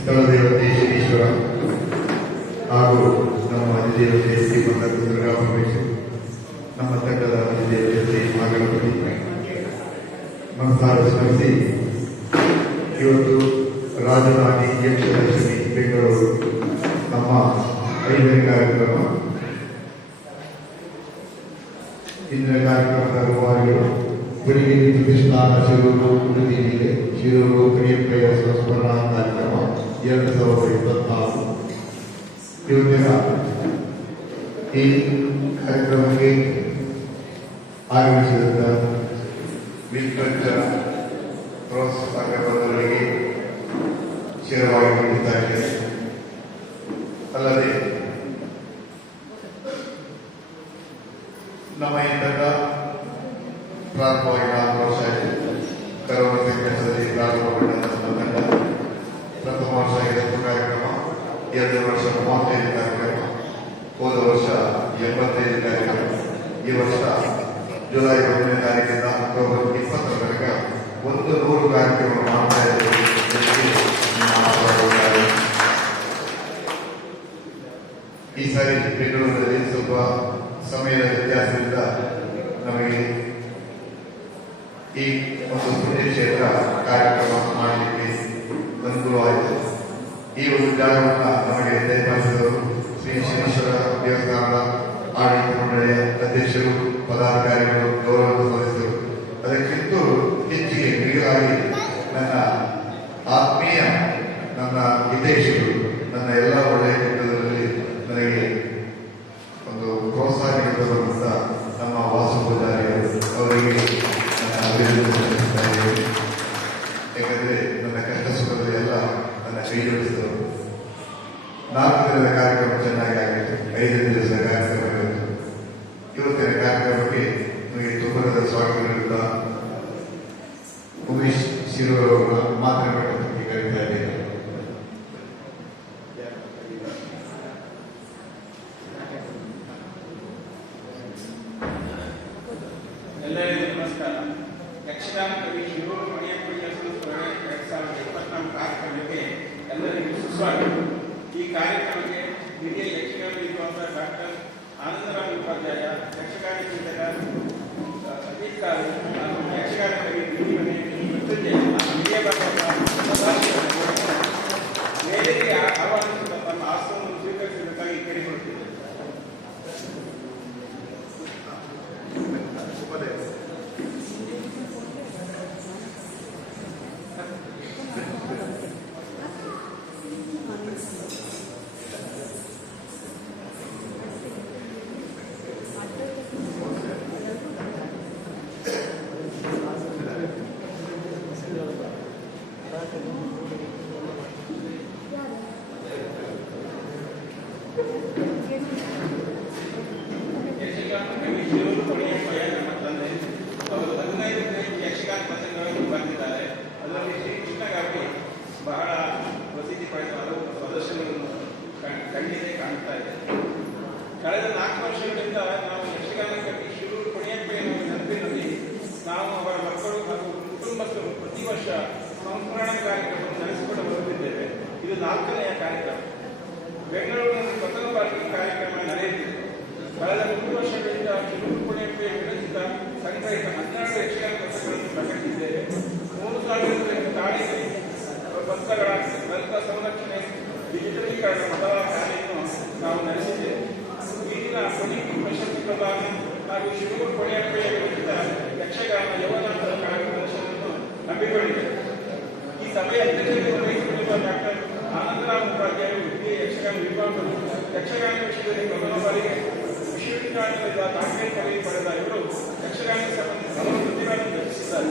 ಸ್ಥಳದೇವತೆ ಶನೀಶ್ವರ ಹಾಗೂ ನಮ್ಮ ಅಧಿದೇವತೆ ಶ್ರೀಮಂತ ದುರ್ಗಾ ಪರಮೇಶ್ವರಿ, ನಮ್ಮ ತಂಡದ ಅಧಿದೇವತೆ ಶ್ರೀ ಮಹಾಗಣಪತಿ ಮನಸಾರ ಸ್ಮರಿಸಿ ಇವತ್ತು ರಾಜಧಾನಿ ಯಕ್ಷದರ್ಶಿನಿ ಬೆಂಗಳೂರು ನಮ್ಮ 5ನೇ ಕಾರ್ಯಕ್ರಮ. ಇಂದಿನ ಕಾರ್ಯಕ್ರಮದ ರೂವಾರಿಗಳು ಗುಡಿಗಿರಿ ಪ್ರತಿಷ್ಠಾನ ಶಿರೂರು ಉಡುದಿಗೆ ಶಿರೂರು ಕರಿಯಪ್ಪಯ್ಯ ಸಂಸ್ಮರಣಾ ಕಾರ್ಯಕ್ರಮ 2024. ಇವತ್ತಿನ ಈ ಕಾರ್ಯಕ್ರಮಕ್ಕೆ ಆಗಮಿಸಿದಂತ ವಿಶ್ವಜ್ಜ ಪ್ರೋತ್ಸಾಹಕರಿಗೆ ಶಿರವಾಗಿ ಹೊಂದುತ್ತಾ ಇದ್ದೇನೆ. ಅಲ್ಲದೆ ನಮ್ಮ ಈ ತಂಡ ಪ್ರಾರಂಭವಾಗಿ 4 ವರ್ಷ ಆಗಿದೆ. ಕರೋನಾ ಸಂಕಟದಲ್ಲಿ ಪ್ರಾರಂಭಗೊಂಡ ನಮ್ಮ ತಂಡ ಪ್ರಥಮ ವರ್ಷ 50 ಕಾರ್ಯಕ್ರಮ, 2 ವರ್ಷ 35 ಕಾರ್ಯಕ್ರಮ, ಹೋದ ವರ್ಷ 85 ಕಾರ್ಯಕ್ರಮ, ಈ ವರ್ಷ ಜುಲೈ 1ನೇ ತಾರೀಕಿಂದ ಅಕ್ಟೋಬರ್ 20ರವರೆಗೆ 100 ಕಾರ್ಯಕ್ರಮ ಮಾಡ್ತಾ ಇದ್ದೇವೆ. ಈ ಸಾರಿ ಬೆಂಗಳೂರಿನಲ್ಲಿ ಸ್ವಲ್ಪ ಸಮಯದ ವ್ಯತ್ಯಾಸದಿಂದ ನಮಗೆ ಈ ಒಂದು ಪುಣ್ಯಕ್ಷೇತ್ರ ಕಾರ್ಯಕ್ರಮ ಮಾಡಲಿಕ್ಕೆ ಅನುಕೂಲವಾಯಿತು. ಈ ಒಂದು ಜಾಗವನ್ನು ನಮಗೆ ದಯಪಾಲಿಸಿದವರು ಶ್ರೀ ಶನೀಶ್ವರ ದೇವಸ್ಥಾನದ ಆಡಳಿತ ಮಂಡಳಿಯ ಅಧ್ಯಕ್ಷರು, ಪದಾಧಿಕಾರಿಗಳು, ಗೌರವ ಸದಸ್ಯರು, ಅದಕ್ಕಿಂತ ಹೆಚ್ಚಿಗೆ ಮಿಗಿಲಾಗಿ ನನ್ನ ಆತ್ಮೀಯ, ನನ್ನ ಹಿತೈಷಿಗಳು, ನನ್ನ ಎಲ್ಲ ಒಳ್ಳೆಯ ಕೆಲಸದಲ್ಲಿ ನನಗೆ ಒಂದು ಪ್ರೋತ್ಸಾಹ ನೀಡುತ್ತಿರುವಂತ ನಮ್ಮ ವಾಸು ಪೂಜಾರಿ ಅವರಿಗೆ ನನ್ನ ಅಭಿನಂದನೆ. ಯಾಕಂದ್ರೆ ನನ್ನ ಕಷ್ಟ ಸುಖದಲ್ಲಿ ಎಲ್ಲ ನನ್ನ ಕೈ ಜೋಡಿಸಿದವರು. 4 ದಿನದ ಕಾರ್ಯಕ್ರಮ ಚೆನ್ನಾಗಿ ಆಗಿತ್ತು, 5ನೇ ದಿವಸದ ಕಾರ್ಯಕ್ರಮ ಇತ್ತು. ಇವತ್ತಿನ ಕಾರ್ಯಕ್ರಮಕ್ಕೆ ನಿಮಗೆ ತುಂಬದ ಸ್ವಾಗತಗಳಿಂದ ಉಮೇಶ್ ಶಿರೂರವರ ಮಾತನಾಡಲಿಕ್ಕೆ ಕರೀತಾ ಇದ್ದೇನೆ. ಎಲ್ಲರಿಗೂ ನಮಸ್ಕಾರ. ಯಕ್ಷಗಾನ ಕವಿ ಶಿರೂರು ಮಣಿಯಪ್ಪಯ್ಯ ಸಂಸ್ಮರಣೆ 2024 ಕಾರ್ಯಕ್ರಮಕ್ಕೆ ಎಲ್ಲರಿಗೂ ಸುಸ್ವಾಗತ. ಈ ಕಾರ್ಯಕ್ರಮಕ್ಕೆ ಹಿರಿಯ ಯಕ್ಷಗಾನ ವಿದ್ವಾಂಸ ಡಾಕ್ಟರ್ ಆನಂದರಾಮ್ ಉಪಾಧ್ಯಾಯ, ಯಕ್ಷಗಾನ ಚಿಂತಕ ಅಜಿತ್ ಕಾರು, ಯಕ್ಷಗಾನ ಕವಿ ಹಿರಿಮನೆ ಮೃತ್ಯುಂಜಯ, ಹಿರಿಯ ವೇದಿಕೆಗೆ ಆಹ್ವಾನಿಸಿದ ತಮ್ಮ ಆಸನವನ್ನು ಸ್ವೀಕರಿಸಬೇಕಾಗಿ ಕೇಳಿಕೊಳ್ಳುತ್ತಿದೆ. ಬಹಳ ಪ್ರಸಿದ್ಧಿ ಪಡೆದ ಹಲವು ಪ್ರದರ್ಶನಗಳನ್ನು ಕಣ್ಣಿಗೆ ಕಾಣ್ತಾ ಇದೆ. ಕಳೆದ 4 ವರ್ಷಗಳಿಂದ ನಾವು ಯಕ್ಷಗಾನ ಕವಿ ಶಿರೂರು ಪುಣಿಯಪ್ಪಯ್ಯನವರ ನೆನಪಿನಲ್ಲಿ ನಾವು ಅವರ ಮಕ್ಕಳು ಹಾಗೂ ಕುಟುಂಬಸ್ಥರು ಪ್ರತಿ ವರ್ಷ ಸಂಸ್ಮರಣಾ ಕಾರ್ಯಕ್ರಮವನ್ನು ನಡೆಸಿಕೊಂಡು ಬರುತ್ತಿದ್ದೇವೆ. ಇದು 4ನೆಯ ಕಾರ್ಯಕ್ರಮ. ಬೆಂಗಳೂರಿನಲ್ಲಿ ಪ್ರಥಮ ಬಾರಿಗೆ ಕಾರ್ಯಕ್ರಮ ನಡೆಯುತ್ತಿದೆ. ಕಳೆದ 3 ವರ್ಷಗಳಿಂದ ಶಿರೂರು ಪುಣಿಯಪ್ಪಯ್ಯ ವಿರಚಿತ ಸಂಗ್ರಹಿತ 12 ಯಕ್ಷಗಾನ ಪುಸ್ತಕಗಳನ್ನು ಪ್ರಕಟಿಸಿದ್ದೇವೆ. 3000 ತಾಳಿಗೆ ಪುಸ್ತಕಗಳ ಗ್ರಂಥ ಸಂರಕ್ಷಣೆ, ಡಿಜಿಟಲೀಕರಣ ಮೊದಲ ಕಾರ್ಯವನ್ನು ನಾವು ನಡೆಸಿದ್ದೇವೆ. ಈಗಿನ ಪುನೀತ್ ಪ್ರಶಸ್ತಿ ಪ್ರದಾನ ಹಾಗೂ ಶಿರೂರು ಪುಣಿಯಪ್ಪಯ್ಯ ವಿರಚಿತ ಯಕ್ಷಗಾನ ಯೌವನ ಪ್ರದರ್ಶನವನ್ನು ಹಮ್ಮಿಕೊಂಡಿದೆ. ಈ ಸಭೆಯ ಅಧ್ಯಕ್ಷತೆ ವಹಿಸಿಕೊಂಡಿರುವ ಡಾಕ್ಟರ್ ಆನಂದರಾಮ್ ಉಪಾಧ್ಯಾಯರು ಹಿರಿಯ ಯಕ್ಷಗಾನ ವಿದ್ವಾಂಸರು. ಯಕ್ಷಗಾನ ವಿಷಯದಲ್ಲಿ ಪ್ರಥಮ ಬಾರಿಗೆ ವಿಶ್ವವಿದ್ಯಾಲಯದ ದಾಖಲೆ ಪದವಿ ಪಡೆದ ಇವರು ಯಕ್ಷಗಾನ ಸಂಬಂಧಿತ ಹಲವು ಕೃತಿಗಳನ್ನು ರಚಿಸಿದ್ದಾರೆ.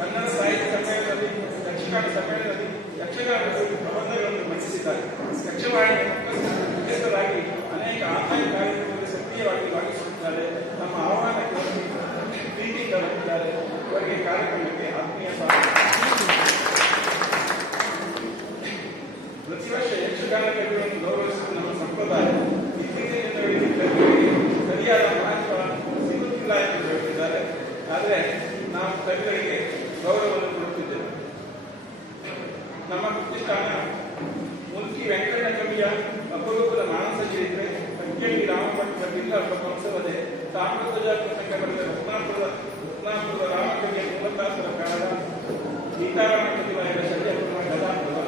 ಕನ್ನಡ ಸಾಹಿತ್ಯ ಸಮ್ಮೇಳನದಲ್ಲಿ, ಯಕ್ಷಗಾನ ಸಮ್ಮೇಳನದಲ್ಲಿ ಯಕ್ಷಗಾನ ಪ್ರಬಂಧಗಳನ್ನು ಮಂಡಿಸಿದ್ದಾರೆ. ಯಕ್ಷವಾಣಿ ಮುಖ್ಯಸ್ಥರಾಗಿ ಅನೇಕ ಆನ್ಲೈನ್ ಕಾರ್ಯಕ್ರಮದಲ್ಲಿ ಸಕ್ರಿಯವಾಗಿ ಭಾಗವಹಿಸುತ್ತಿದ್ದಾರೆ. ನಮ್ಮ ಆಹ್ವಾನಕ್ಕೆ ಪ್ರೀತಿಯಿಂದ ಬಂದಿದ್ದಾರೆ. ಇವರಿಗೆ ಕಾರ್ಯಕ್ರಮಕ್ಕೆ ಆತ್ಮೀಯ ಸ್ವಾಗತ. ಪ್ರತಿ ವರ್ಷ ಯಕ್ಷಗಾನ ಕವಿಗಳನ್ನು ಗೌರವಿಸುವುದು ನಮ್ಮ ಸಂಪ್ರದಾಯ. ಇತ್ತೀಚಿನ ದಿನಗಳಲ್ಲಿ ಕವಿಗಳಿಗೆ ಸರಿಯಾದ ಮಹತ್ವ ಸಿಗುತ್ತಿಲ್ಲ ಎಂದು ಹೇಳುತ್ತಿದ್ದಾರೆ. ಆದರೆ ನಾವು ಕವಿಗಳಿಗೆ ಗೌರವವನ್ನು ಕೊಡುತ್ತಿದ್ದೇವೆ. ನಮ್ಮ ಪ್ರತಿಷ್ಠಾನ ಮುಲ್ಕಿ ವೆಂಕಣ್ಣ ಕವಿಯ ಅಪರೂಪದ ಮಾನಸ ಚರಿತ್ರೆ, ಅಜ್ಜಂಗಿ ರಾಮಭಟ್ಟ ಬಿಲ್ಲ ವಂಶವದೆ, ತಾಮ್ರಧ್ವಜ ಪ್ರಸಂಗ ಬರೆದ ರತ್ನಾಪುರದ ರಾಮಕವಿಯ ಮೂಲದಾಸರ ಕಾರಣ, ಸೀತಾರಾಮ ಕವಿರಾಯರ ಶಲ್ಯಪೂರ್ಣ ಗದಾಪುರ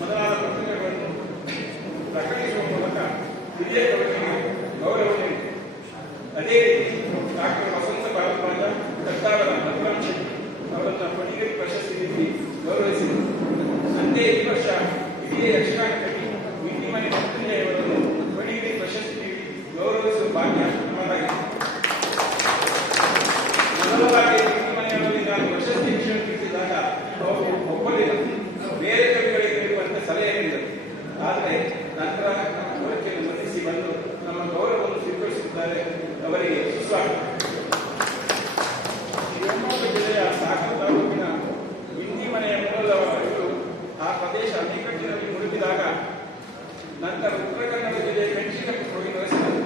ಮೊದಲಾದ ಪ್ರಸಂಗಗಳನ್ನು ಪ್ರಕಟಿಸುವ ಮೂಲಕ ಹಿರಿಯ ಕವಿಗಳಿಗೆ ಗೌರವ ನೀಡಿತು. ಅದೇ ರೀತಿ ಡಾಕ್ಟರ್ ವಸಂತ ಭಾರದ್ವಾಜ ಕರ್ತಾವರ ಮಧುರಾಂ ಶೆಟ್ಟಿ ಅವರನ್ನು ಪಣಿಗರಿ ಪ್ರಶಸ್ತಿ ನೀಡಿ ಗೌರವಿಸಿದರು. ಅಂತೆಯೇ ಈ ವರ್ಷ ಹಿರಿಯ ಯಕ್ಷಗಾನ ಕವಿ ವಿಂಟಿಮನೆ ಮಂತ್ರಿಯವರನ್ನು ಪಣಿಗರಿ ಪ್ರಶಸ್ತಿ ನೀಡಿ ಗೌರವಿಸುವ ಭಾಗ್ಯ ನಮ್ಮದಾಗಿದೆ. ಮೊದಲ ಬಾರಿ ವಿಂಟಿಮನೆಯವರಿಗೆ ನಾನು ಪ್ರಶಸ್ತಿ ವಿಷಯ ತಿಳಿಸಿದಾಗ ಅವರು ಒಪ್ಪಲಿಲ್ಲ. ಬೇರೆ ಕವಿಗಳಿಗೆ ನೀಡುವಂತೆ ಸಲಹೆ ನೀಡಿದರು. ಆದರೆ ನಂತರ ನಮ್ಮ ಕೋರಿಕೆಯನ್ನು ಮನ್ನಿಸಿ ಬಂದು ನಮ್ಮ ಗೌರವವನ್ನು ಸ್ವೀಕರಿಸುತ್ತಾರೆ. ಅವರಿಗೆ ಸುಸ್ವಾಗತ. ಶಿವಮೊಗ್ಗ ಜಿಲ್ಲೆಯ ಸಾಗರ ತಾಲೂಕಿನ ವಿಂಟಿಮನೆಯ ಮೂಲದವರು ಆ ಪ್ರದೇಶ ಅಣೆಕಟ್ಟಿನಲ್ಲಿ ಮುಳುಗಿದಾಗ ನಂತರ ಉತ್ತರ ಕನ್ನಡ ಜಿಲ್ಲೆಯ ಮೆಣಸಿನ ಹೋಗಿ ನೆಲೆಸಿದರು.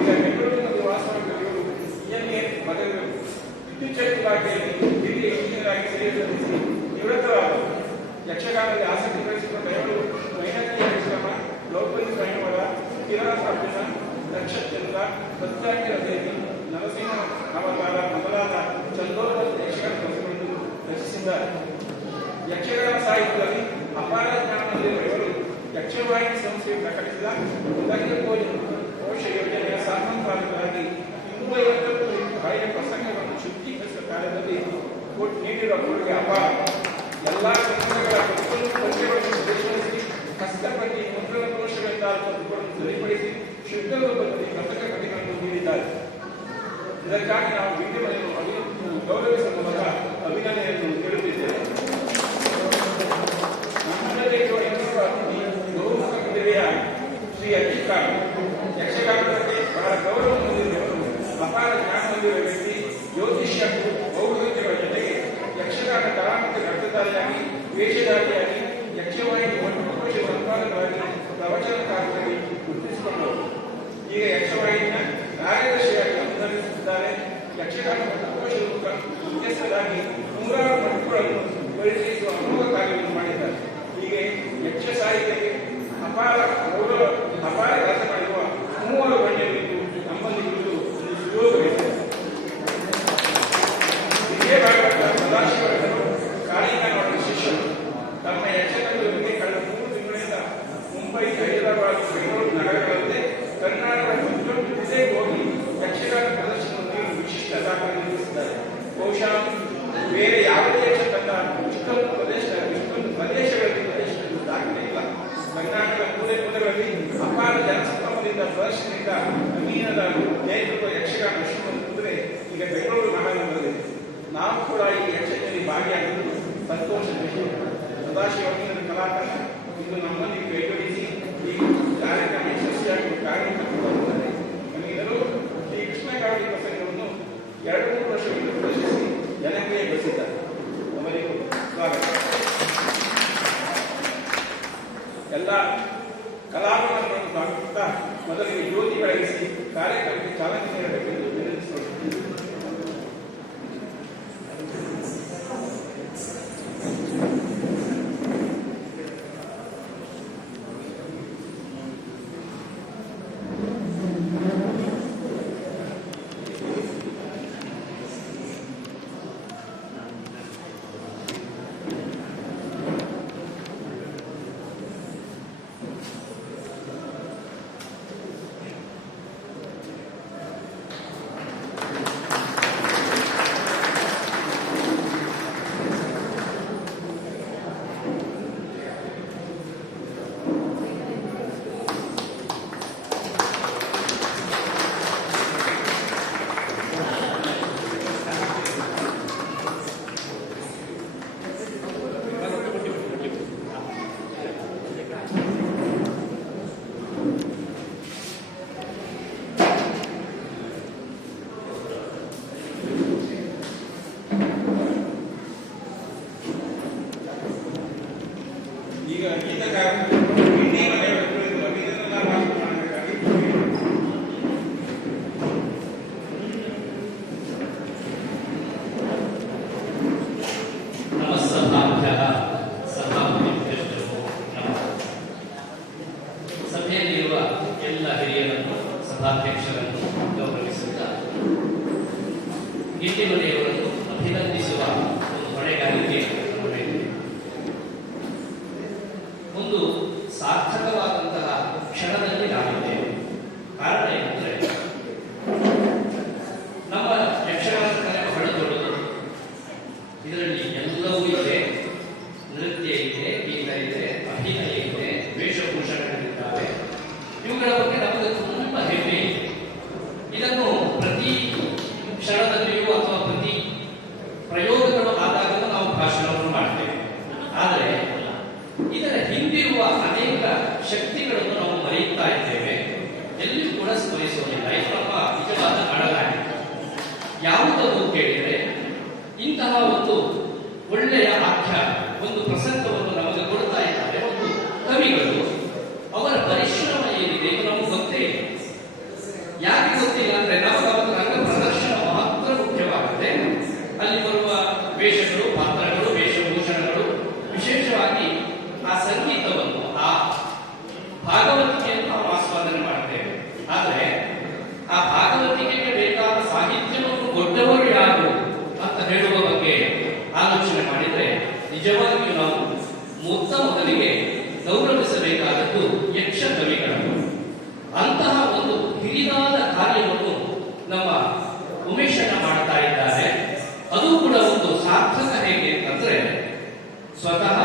ಈಗ ಬೆಂಗಳೂರಿನಲ್ಲಿ ವಾಸವಾಗಿರುವರು ಎನ್ಎ ಪದವಿಗಳು ವಿದ್ಯುತ್ ಇಲಾಖೆಯಲ್ಲಿ ಹಿರಿಯ ಇಂಜಿನಿಯರ್ ಆಗಿ ಸೇವೆ ಸಲ್ಲಿಸಿ ನಿವೃತ್ತರಾದರು. ಯಕ್ಷಗಾನದಲ್ಲಿ ಆಸಕ್ತಿ ಬೆಳೆಸಿಕೊಂಡ ಇವರು ಮೈನಾರಿಟಿ ಯಕ್ಷಗಾನ, ಲೋಕಲ್ ಸ್ವಯಂವರ, ಕಿರಣ ಪ್ರಾರ್ಥನ, ನಕ್ಷತ್ರ, ಸತ್ಯಾಗ್ರಹ ದೇವಿ, ನರಸಿಂಹ ಅವತಾರ ಮೊದಲಾದ ಚಂದೋಬದ್ಧ ಯಕ್ಷಗಾನ ಕೃತಿಗಳನ್ನು ರಚಿಸಿದ್ದಾರೆ. ಯಕ್ಷಗಾನ ಸಾಹಿತ್ಯದಲ್ಲಿ ಅಪಾರ ಜ್ಞಾನದಲ್ಲಿರುವ ಇವರು ಯಕ್ಷವಾಹಿನಿ ಸಂಸ್ಥೆಯು ಪ್ರಕಟಿಸಿದ ಕೋಶ ಯೋಜನೆಯ ಸಾಧನಕಾರರಾಗಿ 250 ಬಾಹ್ಯ ಪ್ರಸಂಗಗಳನ್ನು ಶುದ್ಧೀಕರಿಸುವ ಕಾರ್ಯದಲ್ಲಿ ನೀಡಿರುವ ಕೊಡುಗೆ ಅಪಾರ. ಎಲ್ಲಾ ಪ್ರಸಂಗಗಳ ಪದ್ಯಗಳನ್ನು ಪರಿಶೀಲಿಸಿ ಹಸ್ತಪಟ್ಟಿ ಮುದ್ರಣ ದೋಷಗಳಿಂದಾದ ಪದ್ಯಗಳನ್ನು ಸರಿಪಡಿಸಿ ಶುದ್ಧ ರೂಪದಲ್ಲಿ ಪ್ರಸಂಗ ಕೃತಿಗಳನ್ನು ನೀಡಿದ್ದಾರೆ. ಇದಕ್ಕಾಗಿ ನಾವು ವಿಂಟಿಮನೆಯನ್ನು ಗೌರವಿಸುವ ಮೂಲಕ ಅಭಿನಂದನೆಯನ್ನು ನೀಡುತ್ತಿದ್ದೇವೆ. ನಮ್ಮಲ್ಲದೆ ಇರುವ ಇನ್ನೊಬ್ಬ ಅತಿಥಿ ಬಹುಮುಖ ಪ್ರತಿಭೆಯ ಶ್ರೀ ಅಜ್ಜಿಕಾರ್. ಯಕ್ಷಗಾನದ ಬಗ್ಗೆ ಬಹಳ ಗೌರವ ಹೊಂದಿರುವವರು, ಅಪಾರ ಜ್ಞಾನ ಹೊಂದಿರುವ ವ್ಯಕ್ತಿ. ಜ್ಯೋತಿಷ್ಯ, ಬಹುವೃತ್ತಿಗಳ ಜೊತೆಗೆ ಯಕ್ಷಗಾನ ಕಲಾತ್ಮಕ ಗ್ರಂಥಧಾರಿಯಾಗಿ, ವೇಷಧಾರಿಯಾಗಿ, ಯಕ್ಷವಾಹಿನಿ ಒಟ್ಟುಕೋಶ ಸಂಪಾದಕರಾಗಿ, ಪ್ರವಚನಕಾರರಾಗಿ ಗುರುತಿಸಿಕೊಂಡವರು. ಈಗ ಯಕ್ಷವಾಹಿನಿಯ ಕಾರ್ಯದರ್ಶಿಯಾಗಿ ಅನುಸರಿಸುತ್ತಿದ್ದಾರೆ. ಯಕ್ಷಗಾನ ಒಟ್ಟುಕೋಶ ಮುಖ್ಯಸ್ಥರಾಗಿ 100 ಮಟ್ಟುಗಳನ್ನು ಪರಿಚಯಿಸುವ ಅಮೋಘ ಕಾರ್ಯವನ್ನು ಮಾಡಿದ್ದಾರೆ. ಹೀಗೆ ಯಕ್ಷ ಸಾಹಿತ್ಯಕ್ಕೆ ಅಪಾರ ಕೆಲಸ ಮಾಡಿರುವ 3 ಗಣ್ಯರಿಗೂ ನಮ್ಮಲ್ಲಿ ಇರುವುದು ಒಂದು ಸುಯೋಗವಿದೆ. ವಿಜಯಭಾಗವತ ಸದಾಶಿವರನ್ನು ಕಾಳಿಂಗನವರ ಶಿಷ್ಯರು. ತಮ್ಮ ಯಕ್ಷಗಾನದೊಂದಿಗೆ ಕಳೆದ 3 ತಿಂಗಳಿಂದ ಮುಂಬೈ, ಹೈದರಾಬಾದ್, ಬೆಂಗಳೂರು ನಗರಗಳಲ್ಲದೆ ಕರ್ನಾಟಕದ ಪ್ರತಿಯೊಂದು ಜಿಲ್ಲೆಗೆ ಹೋಗಿ ಯಕ್ಷಗಾನ ಪ್ರದರ್ಶನವನ್ನು ವಿಶಿಷ್ಟ ದಾಖಲೆ ನಿರ್ಮಿಸಿದ್ದಾರೆ. ಬಹುಶಃ ಬೇರೆ ಯಾವುದೇ ಯಕ್ಷಗಾನ ಇಷ್ಟೊಂದು ಪ್ರದೇಶಗಳಲ್ಲಿ ದಾಖಲೆ ಇಲ್ಲ. ಕರ್ನಾಟಕದ ಮೂಲೆಗಳಲ್ಲಿ ಅಪಾರ ಜನಸಂಪರ್ಕದಿಂದ ಪ್ರದರ್ಶನದಿಂದ ಅಮೀನದ ನೇತೃತ್ವ ಯಕ್ಷಗಾನ ವಿಶ್ವಮುಂದರೆ ಈಗ ಬೆಂಗಳೂರು ನಗರದಲ್ಲಿದೆ. ನಾವು ಕೂಡ ಈ ಯಕ್ಷಗಾನದಲ್ಲಿ ಭಾಗಿಯಾಗಿದ್ದು ಸಂತೋಷದ ವಿಷಯ. ಸದಾಶಿವ ಕಲಾತಂಡ ಇಂದು ನಮ್ಮಲ್ಲಿ ಕೈಗೊಳಿಸಿ ಈ ಕಾರ್ಯಕ್ರಮ ಯಶಸ್ವಿಯಾಗಿ ಕಾರ್ಯಕ್ರಮವಾಗಿದ್ದಾರೆ. ಅಮೀನರು ಶ್ರೀ ಕೃಷ್ಣಗಾವಳಿ ಪ್ರಸಂಗವನ್ನು 2-3 ವರ್ಷಗಳಿಂದ ಪ್ರದರ್ಶಿಸಿ ಜನಪ್ರಿಯಗೊಳಿಸಿದ್ದಾರೆ. ಅವರಿಗೂ ಸ್ವಾಗತ. ಎಲ್ಲ ಕಲಾವಿದರನ್ನು ಸ್ವಾಗತಿಸುತ್ತಾ ಮೊದಲಿಗೆ ಜ್ಯೋತಿ ಬೆಳಗಿಸಿ ಕಾರ್ಯಕ್ರಮಕ್ಕೆ ಚಾಲನೆ ನೀಡಬೇಕೆಂದು ವಿನಂತಿಸುತ್ತೇನೆ. ಒಂದು ಸಾರ್ಥಕವಾದಂತಹ ಕ್ಷಣದಲ್ಲಿ ನಾವಿದ್ದೇವೆ. ಕಾರಣ ಏನಂದ್ರೆ ನಮ್ಮ ಯಕ್ಷಗಾನ ಕಲೆ ಬಹಳ ದೊಡ್ಡದು. ಇದರಲ್ಲಿ ಎಲ್ಲವೂ ಇದೆ. ನೃತ್ಯ ಇದೆ, ಗೀತ ಇದೆ, ಅಭಿನಯ ಇದೆ, ವೇಷಭೂಷಣಗಳಿದ್ದಾವೆ. ಇವುಗಳ ಬಗ್ಗೆ ನಮಗೆ ತುಂಬಾ ಹೆಮ್ಮೆ ಇದೆ. ಇದನ್ನು ಪ್ರತಿ ಕ್ಷಣದಲ್ಲಿಯೂ ಅಥವಾ ಪ್ರತಿ ಪ್ರಯೋಗಗಳು ಆದಾಗ ನಾವು ಭಾಷಣವನ್ನು ಮಾಡ್ತೇವೆ. ಆದರೆ ಇದರ ಹಿಂದಿರುವ ಅನೇಕ ಶಕ್ತಿಗಳನ್ನು ನಾವು ಮರೆಯುತ್ತಾ ಇದ್ದೇವೆ, ಎಲ್ಲಿಯೂ ಕೂಡ ಸ್ಮರಿಸುವುದಿಲ್ಲ. ಇದು ನಮ್ಮ ನಿಜವಾದ ಅಡಲಾಗಿ. ಯಾವುದನ್ನು ಕೇಳಿದರೆ ಇಂತಹ ಒಂದು ಒಳ್ಳೆಯ ಆಖ್ಯಾನ, ಒಂದು ಪ್ರಸಂಗವನ್ನು ನಮಗೆ ಕೊಡ್ತಾ ಇದ್ದಾರೆ ಒಂದು ಕವಿಗಳು. ಅವರ ಪರಿಶ್ರಮ ಏನಿದೆ ಇದು ನಮಗೆ ಗೊತ್ತೇ ಇಲ್ಲ. ಯಾಕೆ ಗೊತ್ತಿಲ್ಲ ಅಂದ್ರೆ ನಮಗೆ ಅವರ ರಂಗ ಪ್ರದರ್ಶನ ಮಾತ್ರ ಮುಖ್ಯವಾಗುತ್ತೆ. ಅಲ್ಲಿ ಬರುವ ವೇಷಗಳು, ಪಾತ್ರಗಳು, ವೇಷಭೂಷಣಗಳು, ವಿಶೇಷವಾಗಿ ಆ ಸಂಗೀತವನ್ನು, ಆ ಭಾಗವತಿಕೆಯನ್ನು ನಾವು ಆಸ್ವಾದನೆ ಮಾಡ್ತೇವೆ. ಆದರೆ ಆ ಭಾಗವತಿಕೆಗೆ ಬೇಕಾದ ಸಾಹಿತ್ಯವನ್ನು ಕೊಟ್ಟವರು ಯಾರು ಅಂತ ಹೇಳುವ ಬಗ್ಗೆ ಆಲೋಚನೆ ಮಾಡಿದರೆ ನಿಜವಾಗಿಯೂ ನಾವು ಮೊದಲಿಗೆ ಗೌರವಿಸಬೇಕಾದದ್ದು ಯಕ್ಷ ಕವಿಗಳನ್ನು. ಅಂತಹ ಒಂದು ಹಿರಿದಾದ ಕಾರ್ಯವನ್ನು ನಮ್ಮ ಉಮೇಶಣ್ಣ ಮಾಡ್ತಾ ಇದ್ದಾರೆ. ಅದು ಕೂಡ ಒಂದು ಸಾರ್ಥಕ ಹೇಗೆ ಅಂತಂದ್ರೆ ಸ್ವತಃ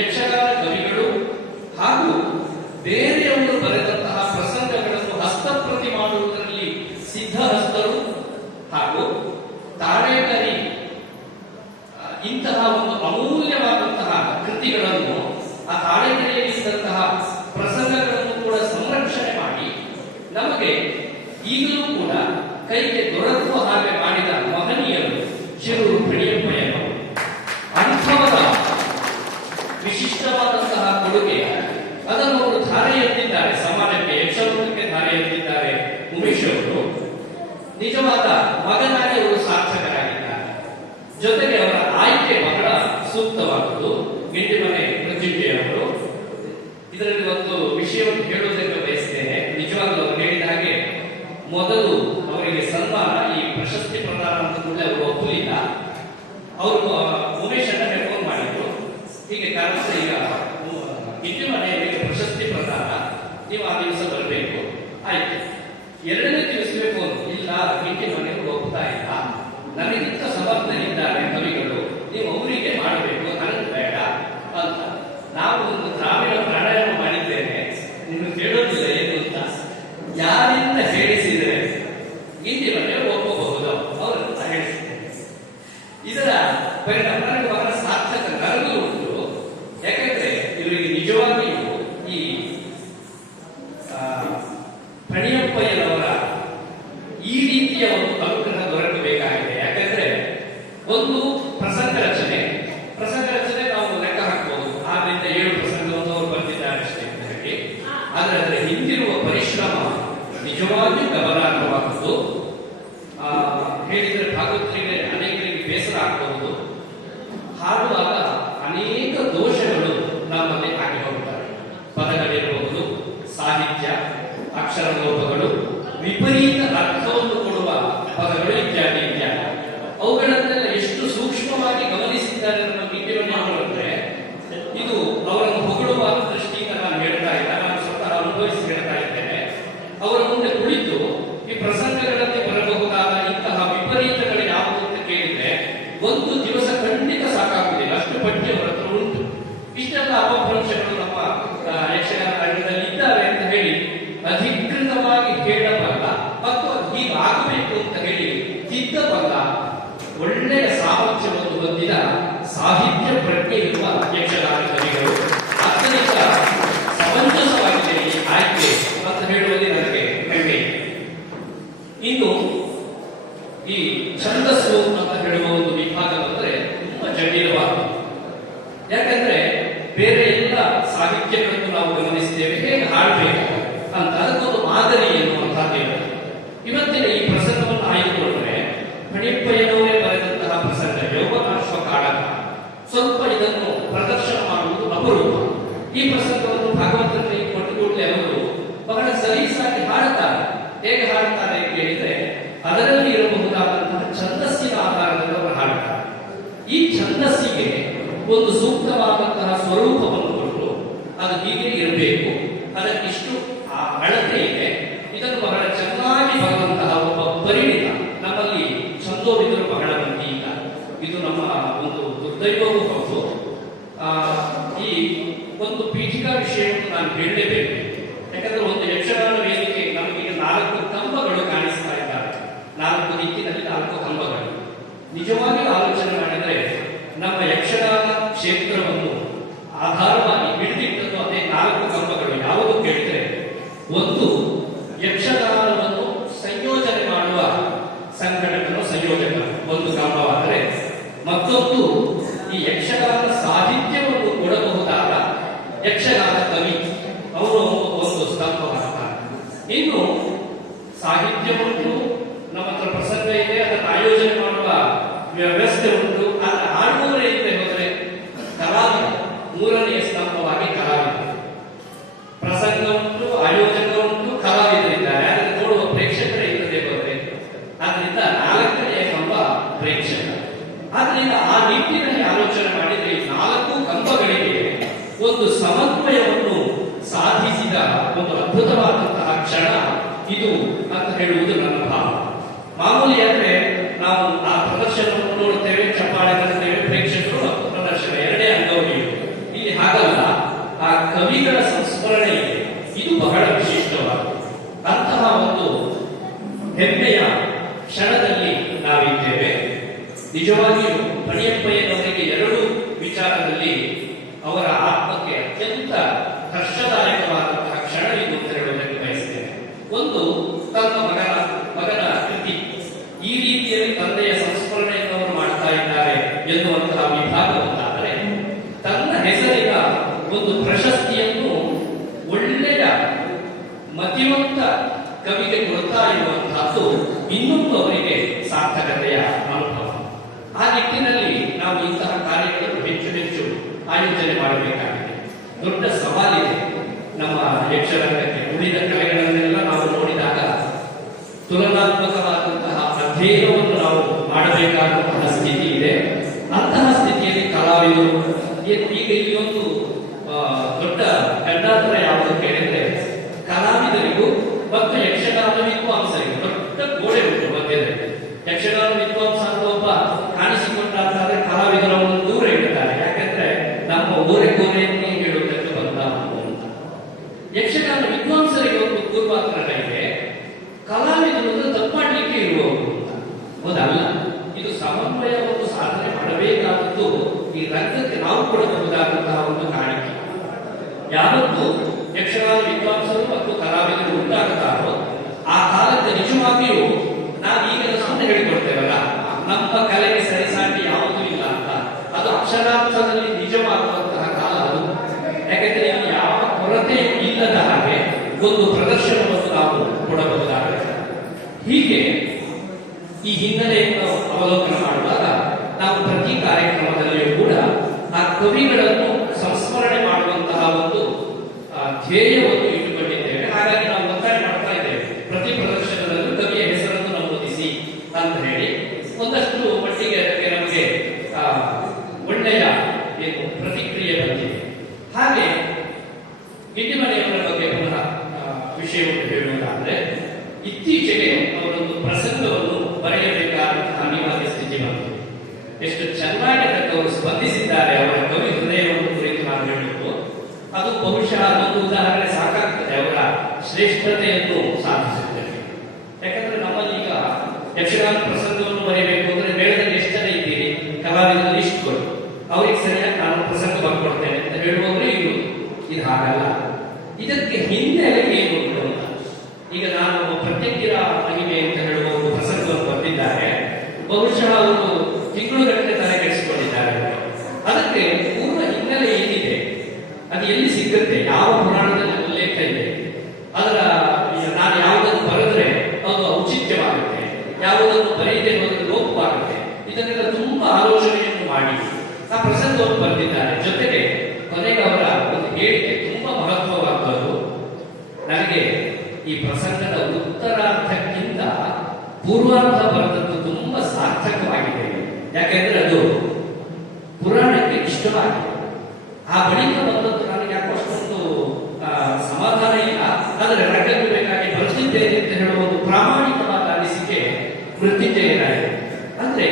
ಯಕ್ಷಗಾನ ಕವಿಗಳು ಹಾಗೂ ಬೇರೆಯವರು ಬರೆದಂತಹ ಪ್ರಸಂಗಗಳನ್ನು ಹಸ್ತಪ್ರತಿ ಮಾಡುವುದರಲ್ಲಿ ಸಿದ್ಧಹಸ್ತರು ಹಾಗೂ ತಾಳೇಗರಿ ಇಂತಹ ಒಂದು ಅಮೂಲ್ಯವಾದಂತಹ ಕೃತಿಗಳನ್ನು, ಆ ತಾಳೇಗರಿಯಲ್ಲಿದ್ದಂತಹ ಪ್ರಸಂಗಗಳನ್ನು ಕೂಡ ಸಂರಕ್ಷಣೆ ಮಾಡಿ ನಮಗೆ ಈಗಲೂ ಕೂಡ ಕೈಗೆ ದೊರಕುವ ಹಾಗೆ ಮಾಡಿದ ಮಹನೀಯರು ಶಿರೂರು ಪಣಿಯಪ್ಪಯ್ಯನವರು. ಅಂಥವರ ವಿಶಿಷ್ಟವಾದಂತಹ ಕೊಡುಗೆ ಅದನ್ನು ಅವರು ಧಾರೆ ಎತ್ತಿದ್ದಾರೆ, ಸಮಾಜಕ್ಕೆ ಯಕ್ಷಲೋಕಕ್ಕೆ ಧಾರೆ ಎತ್ತಿದ್ದಾರೆ. ಉಮೇಶ್ ಅವರು ನಿಜವಾದ ಮಗನಾಗಿ ಅವರು ಸಾರ್ಥಕರಾಗಿದ್ದಾರೆ. ಜೊತೆಗೆ ಅವರ ಆಯ್ಕೆ ಬಹಳ ಸೂಕ್ತವಾದದ್ದು. ಗಿಂಡಿಮನೆ ಮೃತ್ಯುಂಜಯ ಅವರು ಇದರಲ್ಲಿ ಒಂದು ವಿಷಯವನ್ನು ಹೇಳುವುದಕ್ಕೆ ಬಯಸ್ತೇನೆ. ನಿಜವಾಗ್ಲೂ ಅವರು ಹೇಳಿದ ಹಾಗೆ ಮೊದಲು ಅವರಿಗೆ ಸನ್ಮಾನ, ಈ ಪ್ರಶಸ್ತಿ ಪ್ರದಾನ ಅಂತ ಕೂಡ ಅವರು ಒಪ್ಪಲಿಲ್ಲ. ಅವರು ಉಮೇಶ್ ಅಣ್ಣನಿಗೆ ಫೋನ್ ಮಾಡಿದ್ರು, ಹೀಗೆ ಕಾರಣ ಈಗ ಗಿಂಡಿಮನೆಯವರಿಗೆ ಪ್ರಶಸ್ತಿ ಪ್ರದಾನ, ನೀವು ಆ ದಿವಸ ಬರಬೇಕು. ಆಯ್ತು. ಎರಡನೇ ದಿವಸವೇ ಫೋನ್, ಇಲ್ಲ ಗಿಂಡಿಮನೆಯವರು ಒಪ್ತಾ ಇಲ್ಲ, ನನಗಿಂತ ಸಮರ್ಥರಿದ್ದಾರೆ ಕವಿಗಳು, ನೀವು ಅವರಿಗೆ ಮಾಡಬೇಕು, ನನಗೆ ಬೇಡ ಅಂತ. ನಾವು ಒಂದು ಗ್ರಾಮೀಣ ಪ್ರಾಣಾಯಾಮ ಮಾಡಿದ್ದೇನೆ, ನಿಮಗೆ ಕೇಳೋದಿಲ್ಲ ಏನು ಅಂತ. ಯಾರಿಂದ ಹೇಳಿಸಿದರೆ ಗಿಂಡಿಮನೆಯವರು ಒಪ್ಪಬಹುದು, ಅವರು ಹೇಳಿಸಿದ್ದೇನೆ. ಇದರ ಪರಿಣಾಮ ನನಗೆ ಬಹಳ ಸಾರ್ಥಕ ನನಗೂ ಉಂಟು. ಯಾಕಂದ್ರೆ ಇವರಿಗೆ ನಿಜವಾಗಿಯೂ ಈ ಪಣಿಯಪ್ಪಯ್ಯನವರ ಈ ರೀತಿಯ ಒಂದು ಅನುಗ್ರಹ ದೊರಕಬೇಕಾಗಿದೆ. ಯಾಕಂದ್ರೆ ಒಂದು ಪ್ರಸಂಗ ರಚನೆ ನಾವು ಲೆಕ್ಕ ಹಾಕಬಹುದು, 6ರಿಂದ 7 ಪ್ರಸಂಗವನ್ನು ಅವರು ಬಂದಿದ್ದಾರೆ ಅಷ್ಟೇ ಅಂತ ಹೇಳಿ. ಆದರೆ ಅದರ ಹಿಂದಿರುವ ಪರಿಶ್ರಮ ನಿಜವಾಗಿಯೂ ಗಮನಾರ್ಹವಾದದ್ದು. ಹೇಳಿದರೆ ಭಾಗವತರಿಗೆ ಅನೇಕರಿಗೆ ಬೇಸರ ಆಗಬಹುದು. ಹಾಡುವಾಗ ಅನೇಕ ದೋಷಗಳು ನಮ್ಮಲ್ಲಿ ಆಗಿ ಹೋಗುತ್ತವೆ. ಪದಗಳಿರಬಹುದು, ಸಾಹಿತ್ಯ, ಅಕ್ಷರ ಲೋಪಗಳು, ವಿಪರೀತ ಅರ್ಥವನ್ನು ಕೊಡುವ ಪದಗಳು ಇತ್ಯಾದಿ ಇತ್ಯಾದಿ. ಅವುಗಳನ್ನೆಲ್ಲ ಎಷ್ಟು ಸೂಕ್ಷ್ಮವಾಗಿ ಗಮನಿಸಿದ್ದಾರೆ ನಮ್ಮ ಗಿಂಡಿಮನೆಯವರು ಅಂದ್ರೆ ಇದು ಅವರನ್ನು ಹೊಗಳುವ ದೃಷ್ಟಿಯಿಂದ ನಾನು ಹೇಳ್ತಾ ಇಲ್ಲ, ನಾನು ಸ್ವತಃ ಅನುಭವಿಸಿ ಹೇಳ್ತಾ ಇದ್ದೇನೆ. ಅವರ ಮುಂದೆ ಕುಳಿತು ಈ ಪ್ರಸಂಗಗಳಲ್ಲಿ ಬರಬಹುದಾದ ಇಂತಹ ವಿಪರೀತಗಳು ಯಾವುದು ಅಂತ ಕೇಳಿದ್ರೆ ಒಂದು ದಿವಸ ಖಂಡಿತ ಸಾಕಾಗುವುದಿಲ್ಲ, ಅಷ್ಟು ಪಟ್ಟಿ ಅವರ ಹತ್ರ ಉಂಟು. ಇಷ್ಟೆಲ್ಲ ಅಪಭ್ರಂಶಗಳು ನಮ್ಮ ಯಕ್ಷಗಾನ ರಂಗದಲ್ಲಿ ಇದ್ದಾರೆ ಅಂತ ಹೇಳಿ ಅಧಿಕೃತವಾಗಿ ಹೇಳಬಲ್ಲ ಮತ್ತು ಅದು ಹೀಗಾಗಬೇಕು ಅಂತ ಹೇಳಿ ತಿದ್ದಬಲ್ಲ ಒಳ್ಳೆಯ ಸಾಮರ್ಥ್ಯವನ್ನು ಹೊಂದಿದ ಸಾಹಿತ್ಯ ಪ್ರಜ್ಞೆ ಇರುವ ಯಕ್ಷಗಾನ ಕವಿಗಳು. ಆದ್ದರಿಂದ ಸಮಂಜಸವಾಗಿದೆ ಈ ಆಯ್ಕೆ ಅಂತ ಹೇಳುವಲ್ಲಿ ನನಗೆ ಹೆಮ್ಮೆ. ಇನ್ನು ಈ ಛಂದಸ್ಸು ಅಂತ ಹೇಳುವ ಒಂದು ವಿಭಾಗ ಬಂದ್ರೆ ತುಂಬಾ ಜಟಿಲವಾದ. ಯಾಕಂದ್ರೆ ಬೇರೆ ಎಲ್ಲ ಸಾಹಿತ್ಯಗಳನ್ನು ನಾವು ಗಮನಿಸ್ತೇವೆ, ಹೇಗೆ ಹಾಡಬೇಕು ಅಂತ ಅದಕ್ಕೊಂದು ಮಾದರಿ ಎನ್ನುವಂತಹದ್ದಿಲ್ಲ. ಇವತ್ತಿನ ಈ ಪ್ರಸಂಗವನ್ನು ಆಯ್ದುಕೊಂಡ್ರೆ ಪಣಿಯಪ್ಪಯ್ಯನವರೇ ಬರೆದಂತಹ ಪ್ರಸಂಗ ಯೌವನಾಶ್ವ ಕಾಳಗ, ಸ್ವಲ್ಪ ಇದನ್ನು ಪ್ರದರ್ಶನ ಮಾಡುವುದು ಅಪರೂಪ. ಈ ಪ್ರಸಂಗವನ್ನು ಭಾಗವತರಲ್ಲಿ ಕೊಟ್ಟುಕೊಳ್ಳೆ ಅವರು ಬಹಳ ಸಲೀಸಾಗಿ ಹಾಡುತ್ತಾರೆ. ಹೇಗೆ ಹಾಡುತ್ತಾರೆ ಅಂತ ಹೇಳಿದ್ರೆ ಅದರಲ್ಲಿ ಇರಬಹುದಾದಂತಹ ಛಂದಸ್ಸಿನ ಆಧಾರದಲ್ಲಿ ಅವರು ಹಾಡುತ್ತಾರೆ. ಈ ಛಂದಸ್ಸಿಗೆ ಒಂದು ಸೂಕ್ತವಾದಂತಹ ಸ್ವರೂಪವನ್ನು ಕೊಟ್ಟು ಅದು ಹೀಗೆ ಇರಬೇಕು, ಅದಕ್ಕಿಷ್ಟು ಆ ಅಳತೆ ಇದೆ. ಇದನ್ನು ಬಹಳ ಚೆನ್ನಾಗಿ ಬರುವಂತಹ ಒಬ್ಬ ಪರಿಣಿತ ನಮ್ಮಲ್ಲಿ ಚಂದೋಬಿದರು ಬಹಳ ಮಂದಿ ಇಲ್ಲ. ಇದು ನಮ್ಮ ಒಂದು ದುರ್ದೈವವೂ ಹೌದು. ಈ ಒಂದು ಪೀಠಿಕಾ ವಿಷಯವನ್ನು ನಾನು ಹೇಳಲೇಬೇಕು. ಯಾಕಂದ್ರೆ ಒಂದು ಯಕ್ಷಗಾನ ವೇದಿಕೆ ನಮಗೀಗ 4 ಕಂಬಗಳು ಕಾಣಿಸ್ತಾ ಇದ್ದಾರೆ. 4 ದಿಕ್ಕಿನಲ್ಲಿ 4 ಕಂಬಗಳು. ನಿಜವಾಗಿ ಆಲೋಚನೆ ಮಾಡಿದರೆ ನಮ್ಮ ಯಕ್ಷಗಾನ ಕ್ಷೇತ್ರವನ್ನು ಆಧಾರವಾಗಿ ಹಿಡಿದಿಟ್ಟದ್ದು ಅದೇ 4 ಕಂಬಗಳು. ಯಾವುದು ಕೇಳಿದರೆ, ಒಂದು ಯಕ್ಷಗಾನವನ್ನು ಸಂಯೋಜನೆ ಮಾಡುವ ಸಂಘಟಕರು, ಸಂಯೋಜಕರು ಒಂದು ಕಂಬವಾದರೆ, ಮತ್ತೊಂದು ಈ ಯಕ್ಷಗಾನ ಸಾಹಿತ್ಯವನ್ನು ಕೊಡಬಹುದಾದ ಯಕ್ಷಗಾನ ಕವಿ, ಅವರು ಒಂದು ಸ್ತಂಭವಾಗ್ತಾರೆ. ಇನ್ನು ಸಾಹಿತ್ಯವನ್ನು ನಮ್ಮ ಹತ್ರ ಪ್ರಸಂಗ ಇದೆ, ಅದನ್ನು ಆಯೋಜನೆ ಮಾಡುವ ವ್ಯವಸ್ಥೆ ಉಂಟು. ಆದರೆ ಆಡುವವರೇ ಇಲ್ಲದೆ ಹೋದರೆ ಕಲಾವಿದ ಮೂರನೆಯ ಸ್ತಂಭವಾಗಿ ಕಲಾವಿದ. ಪ್ರಸಂಗ ಉಂಟು, ಆಯೋಜಕ ಉಂಟು, ಕಲಾವಿದರಿದ್ದಾರೆ, ಅದನ್ನು ನೋಡುವ ಪ್ರೇಕ್ಷಕರೇ ಇಲ್ಲದೆ ಹೋದರೆ ಅದರಿಂದ 4ನೇ ಕಂಬ ಪ್ರೇಕ್ಷಕ. ಆದ್ದರಿಂದ ಆ ನಿಟ್ಟಿನಲ್ಲಿ ಆಲೋಚನೆ ಮಾಡಿದರೆ 4 ಕಂಬಗಳಿಗೆ ಒಂದು ಸಮನ್ವಯವನ್ನು ಸಾಧಿಸಿದ ಒಂದು ಅದ್ಭುತವಾದಂತಹ ಕ್ಷಣ ಇದು ಅಂತ ಹೇಳುವುದು ನನ್ನ ಭಾವ. ಮಾಮೂಲಿ ಅಂದ್ರೆ ನಾವು ಆ ಪ್ರದರ್ಶನವನ್ನು ನೋಡುತ್ತೇವೆ, ಚಪ್ಪಾಳೆ ತರುತ್ತೇವೆ, ಪ್ರೇಕ್ಷಕರು ಮತ್ತು ಪ್ರದರ್ಶನ ಎರಡೇ ಅಂಗವಿದೆ. ಇಲ್ಲಿ ಹಾಗಲ್ಲ, ಆ ಕವಿಗಳ ಸಂಸ್ಮರಣೆ ಇದೆ. ಇದು ಬಹಳ ವಿಶಿಷ್ಟವಾದ ಅಂತಹ ಒಂದು ಹೆಮ್ಮೆಯ ಕ್ಷಣದಲ್ಲಿ ನಾವಿದ್ದೇವೆ. ನಿಜವಾಗಿಯೂ ಪಣಿಯಪ್ಪಯ್ಯನವರಿಗೆ 2 ವಿಚಾರದಲ್ಲಿ ಅವರ ಆತ್ಮಕ್ಕೆ ಅತ್ಯಂತ ಹರ್ಷದಾಯಕವಾದಂತಹ ಕ್ಷಣ ಇದು ಅಂತ ಹೇಳುವುದಕ್ಕೆ ಬಯಸ್ತೇನೆ. ಒಂದು, ತನ್ನ ಮಗನ ಕೃತಿ ಈ ರೀತಿಯಲ್ಲಿ ತಂದೆಯ ಸಂಸ್ಮರಣೆಯನ್ನು ಅವರು ಮಾಡ್ತಾ ಇದ್ದಾರೆ ಎನ್ನುವಂತಹ ವಿಭಾಗ ಒಂದಾದರೆ, ತನ್ನ ಹೆಸರಿನ ಒಂದು ಪ್ರಶಸ್ತಿಯನ್ನು ಒಳ್ಳೆಯ ಮತಿವಂತ ಕವಿಗೆ ಕೊಡ್ತಾ ಇರುವಂತಹದ್ದು ಇನ್ನೊಂದು ಅವರಿಗೆ ಸಾರ್ಥಕತೆಯ ಅನುಭವ. ಆ ನಿಟ್ಟಿನಲ್ಲಿ ನಾವು ಇಂತಹ ಕಾರ್ಯಗಳನ್ನು ಹೆಚ್ಚು ಹೆಚ್ಚು ಆಯೋಜನೆ ಮಾಡಬೇಕಾಗಿದೆ. ದೊಡ್ಡ ಸವಾಲಿದೆ ನಮ್ಮ ಯಕ್ಷರಂಗಕ್ಕೆ. ಉಳಿದ ಕಲೆಗಳನ್ನೆಲ್ಲ ನಾವು ನೋಡಿದಾಗ ತುಲನಾತ್ಮಕವಾದಂತಹ ಅಧ್ಯಯನವನ್ನು ನಾವು ಮಾಡಬೇಕಾದಂತಹ ಸ್ಥಿತಿ ಇದೆ. ಅಂತಹ ಸ್ಥಿತಿಯಲ್ಲಿ ಕಲಾವಿದರು ಈಗ ಇಲ್ಲಿ ಒಂದು ದೊಡ್ಡ ಗಂಡಾಂತರ ಯಾವುದು ಕೇಳಿದ್ರೆ, ಕಲಾವಿದರಿಗೂ ಮತ್ತು ಯಕ್ಷಗಾನ ವಿದ್ವಾಂಸರಿಗೂ ದೊಡ್ಡ ಗೋಡೆ ಉಂಟು ಮಧ್ಯದಲ್ಲಿ. ಯಕ್ಷಗಾನ ವಿದ್ವಾಂಸ ಅಂತ ಒಬ್ಬ ಕಾಣಿಸಿಕೊಂಡಾದ್ರೆ ಕಲಾವಿದರನ್ನು ದೂರ ಇಡ್ತಾರೆ. ಯಾಕಂದ್ರೆ ನಮ್ಮ ಓರೆಕೋರೆಯನ್ನೇ ಹೇಳುವುದಕ್ಕೆ ಬಂದ ಅಂತ. ಯಕ್ಷಗಾನ ವಿದ್ವಾಂಸರಿಗೆ ಒಂದು ಪೂರ್ವಾಗ್ರಹವಿದೆ, ಕಲಾವಿದರು ತಪ್ಪು ಮಾಡಲಿಕ್ಕೆ ಇರುವವರು ಅಂತ. ಹೌದಲ್ಲ? ಇದು ಸಮನ್ವಯವನ್ನು ಸಾಧನೆ ಮಾಡಬೇಕಾದದ್ದು ಈ ರಂಗಕ್ಕೆ ನಾವು ಕೊಡಬಹುದಾದಂತಹ ಒಂದು ಕಾಣಿಕೆ. ಯಾವತ್ತು ಯಕ್ಷಗಾನ ವಿದ್ವಾಂಸರು ಮತ್ತು ಕಲಾವಿದರು ಉಂಟಾಗುತ್ತಾರೋ ಆ ಕಾಲಕ್ಕೆ ನಿಜವಾಗಿಯೂ ನಾವು ಈಗ ಸುಮ್ಮನೆ ಹೇಳಿಕೊಡ್ತೇವಲ್ಲ, ನಮ್ಮ ಕಲೆಗೆ ಸರಿಸಾಟಿ ಯಾವುದೂ ಇಲ್ಲ ಅಂತ. ಅದು ಅಕ್ಷರಾರ್ಥದಲ್ಲಿ ನಿಜವಾಗುವಂತಹ ಕಾಲ ಅದು. ಯಾಕೆಂದ್ರೆ ಇಲ್ಲಿ ಯಾವ ಕೊರತೆ ಇಲ್ಲದ ಹಾಗೆ ಒಂದು ಪ್ರದರ್ಶನವನ್ನು ನಾವು ಕೊಡಬಹುದಾಗಿದೆ. ಹೀಗೆ ಈ ಹಿನ್ನೆಲೆಯನ್ನು ಅವಲೋಕನ ಮಾಡುವಾಗ ನಾವು ಪ್ರತಿ ಕಾರ್ಯಕ್ರಮದಲ್ಲಿಯೂ ಕೂಡ ಆ ಕವಿಗಳನ್ನು ಸಂಸ್ಮರಣೆ ಮಾಡುವಂತಹ ಒಂದು ಧ್ಯೇಯವನ್ನು ಇಟ್ಟುಕೊಂಡಿದ್ದೇವೆ. ಹಾಗಾಗಿ ನಾವು ಒತ್ತಾಯ ಮಾಡ್ತಾ ಇದ್ದೇವೆ, ಪ್ರತಿ ಪ್ರದರ್ಶನದಲ್ಲೂ ಕವಿಯ ಹೆಸರನ್ನು ನಮೂದಿಸಿ ಅಂತ ಹೇಳಿ. ಒಂದಷ್ಟು ಮಟ್ಟಿಗೆ ಅದಕ್ಕೆ ನಮಗೆ ಒಳ್ಳೆಯ ಪ್ರತಿಕ್ರಿಯೆ ಬಂದಿದೆ. ಹಾಗೆ ಗಿಡ್ಡಿಮನೆಯವರ ಬಗ್ಗೆ ಪುನಃ ವಿಷಯವನ್ನು ಹೇಳುವುದಾದ್ರೆ, ಇತ್ತೀಚೆಗೆ ಅವರೊಂದು ಪ್ರಸಂಗವನ್ನು ಬರೆಯಬೇಕಾದಂತಹ ಅನಿವಾರ್ಯ ಸ್ಥಿತಿ ಬಂತು. ಎಷ್ಟು ಚೆನ್ನಾಗಿ ಅದಕ್ಕೆ ಅವರು ಸ್ಪಂದಿಸಿದ್ದಾರೆ. ಅವರ ಕವಿ ಹೃದಯವನ್ನು ಕುರಿತು ನಾನು ಹೇಳುವುದು ಅದು ಬಹುಶಃ ಅದೊಂದು ಉದಾಹರಣೆ ಸಾಕಾಗ್ತದೆ ಅವರ ಶ್ರೇಷ್ಠತೆಯನ್ನು ಸಾಧಿಸುತ್ತದೆ. ಯಾಕಂದ್ರೆ ನಮ್ಮಲ್ಲಿ ಈಗ ಯಕ್ಷಗಾನ ಪ್ರಸಂಗವನ್ನು ಬರೆಯಬೇಕು ಅಂದ್ರೆ ಮೇಳದಲ್ಲಿ ಎಷ್ಟು ಜನ ಇದ್ದೀರಿ, ಕಲಾವಿದರ ಲಿಸ್ಟ್ ಕೊಡು, ಅವ್ರಿಗೆ ಸರಿಯಾಗಿ ನಾನು ಪ್ರಸಂಗ ಬರ್ಕೊಡ್ತೇನೆ ಅಂತ ಹೇಳುವವರು ಇವರು. ಇದು ಹಾಗಲ್ಲ. ಇದಕ್ಕೆ ಹಿನ್ನೆಲೆ ಏನು ಉಂಟು ಅಂತ. ಈಗ ನಾನು ಪ್ರತ್ಯಂಗಿರ ಮಹಿಮೆ ಅಂತ ಹೇಳುವ ಒಂದು ಪ್ರಸಂಗವನ್ನು ಬಂದಿದ್ದಾರೆ. ಬಹುಶಃ ಅವರು ತಿಂಗಳುಗಟ್ಟಲೆ ತಲೆ ಕೆಡಿಸಿಕೊಂಡಿದ್ದಾರೆ. ಅದಕ್ಕೆ ಪೂರ್ವ ಹಿನ್ನೆಲೆ ಏನಿದೆ, ಅದು ಎಲ್ಲಿ ಸಿಗುತ್ತೆ, ಯಾವ ಪುರಾಣದಲ್ಲಿ ಉಲ್ಲೇಖ ಇದೆ, ಅದರ ನಾನು ಯಾವುದನ್ನು ಬರೆದ್ರೆ ಅದು ಔಚಿತ್ಯವಾಗುತ್ತೆ, ಯಾವುದನ್ನು ಬರೆಯದೆ ಹೋದರೆ ಲೋಪವಾಗುತ್ತೆ, ಇದನ್ನೆಲ್ಲ ತುಂಬಾ ಆಲೋಚನೆಯನ್ನು ಮಾಡಿ ಆ ಪ್ರಸಂಗವನ್ನು ಬಂದಿದ್ದಾರೆ. ಜೊತೆಗೆ ಕೊನೆಗೆ ಅವರ ಒಂದು ಹೇಳಿಕೆ ತುಂಬಾ ಮಹತ್ವವಾದದ್ದು. ನನಗೆ ಈ ಪ್ರಸಂಗದ ಉತ್ತರಾರ್ಧಕ್ಕಿಂತ ಪೂರ್ವಾರ್ಧ ಬರೆದದ್ದು ತುಂಬಾ ಸಾರ್ಥಕವಾಗಿದೆ. ಯಾಕೆಂದ್ರೆ ಅದು ಪುರಾಣಕ್ಕೆ ಇಷ್ಟವಾಗಿದೆ. ಆ ಬಳಿಕ ಬಂದದ್ದು ನನಗೆ ಯಾಕೋ ಅಷ್ಟೊಂದು ಸಮಾಧಾನ ಇಲ್ಲ, ಆದರೆ ರಂಗಕ್ಕೆ ಬೇಕಾಗಿ ಬರುತ್ತಿದ್ದೇನೆ ಅಂತ ಹೇಳುವ ಒಂದು ಪ್ರಾಮಾಣಿಕವಾದ ಅನಿಸಿಕೆ ಮೃತ್ಯುಂಜಯರಾಗಿದೆ. ಅಂದ್ರೆ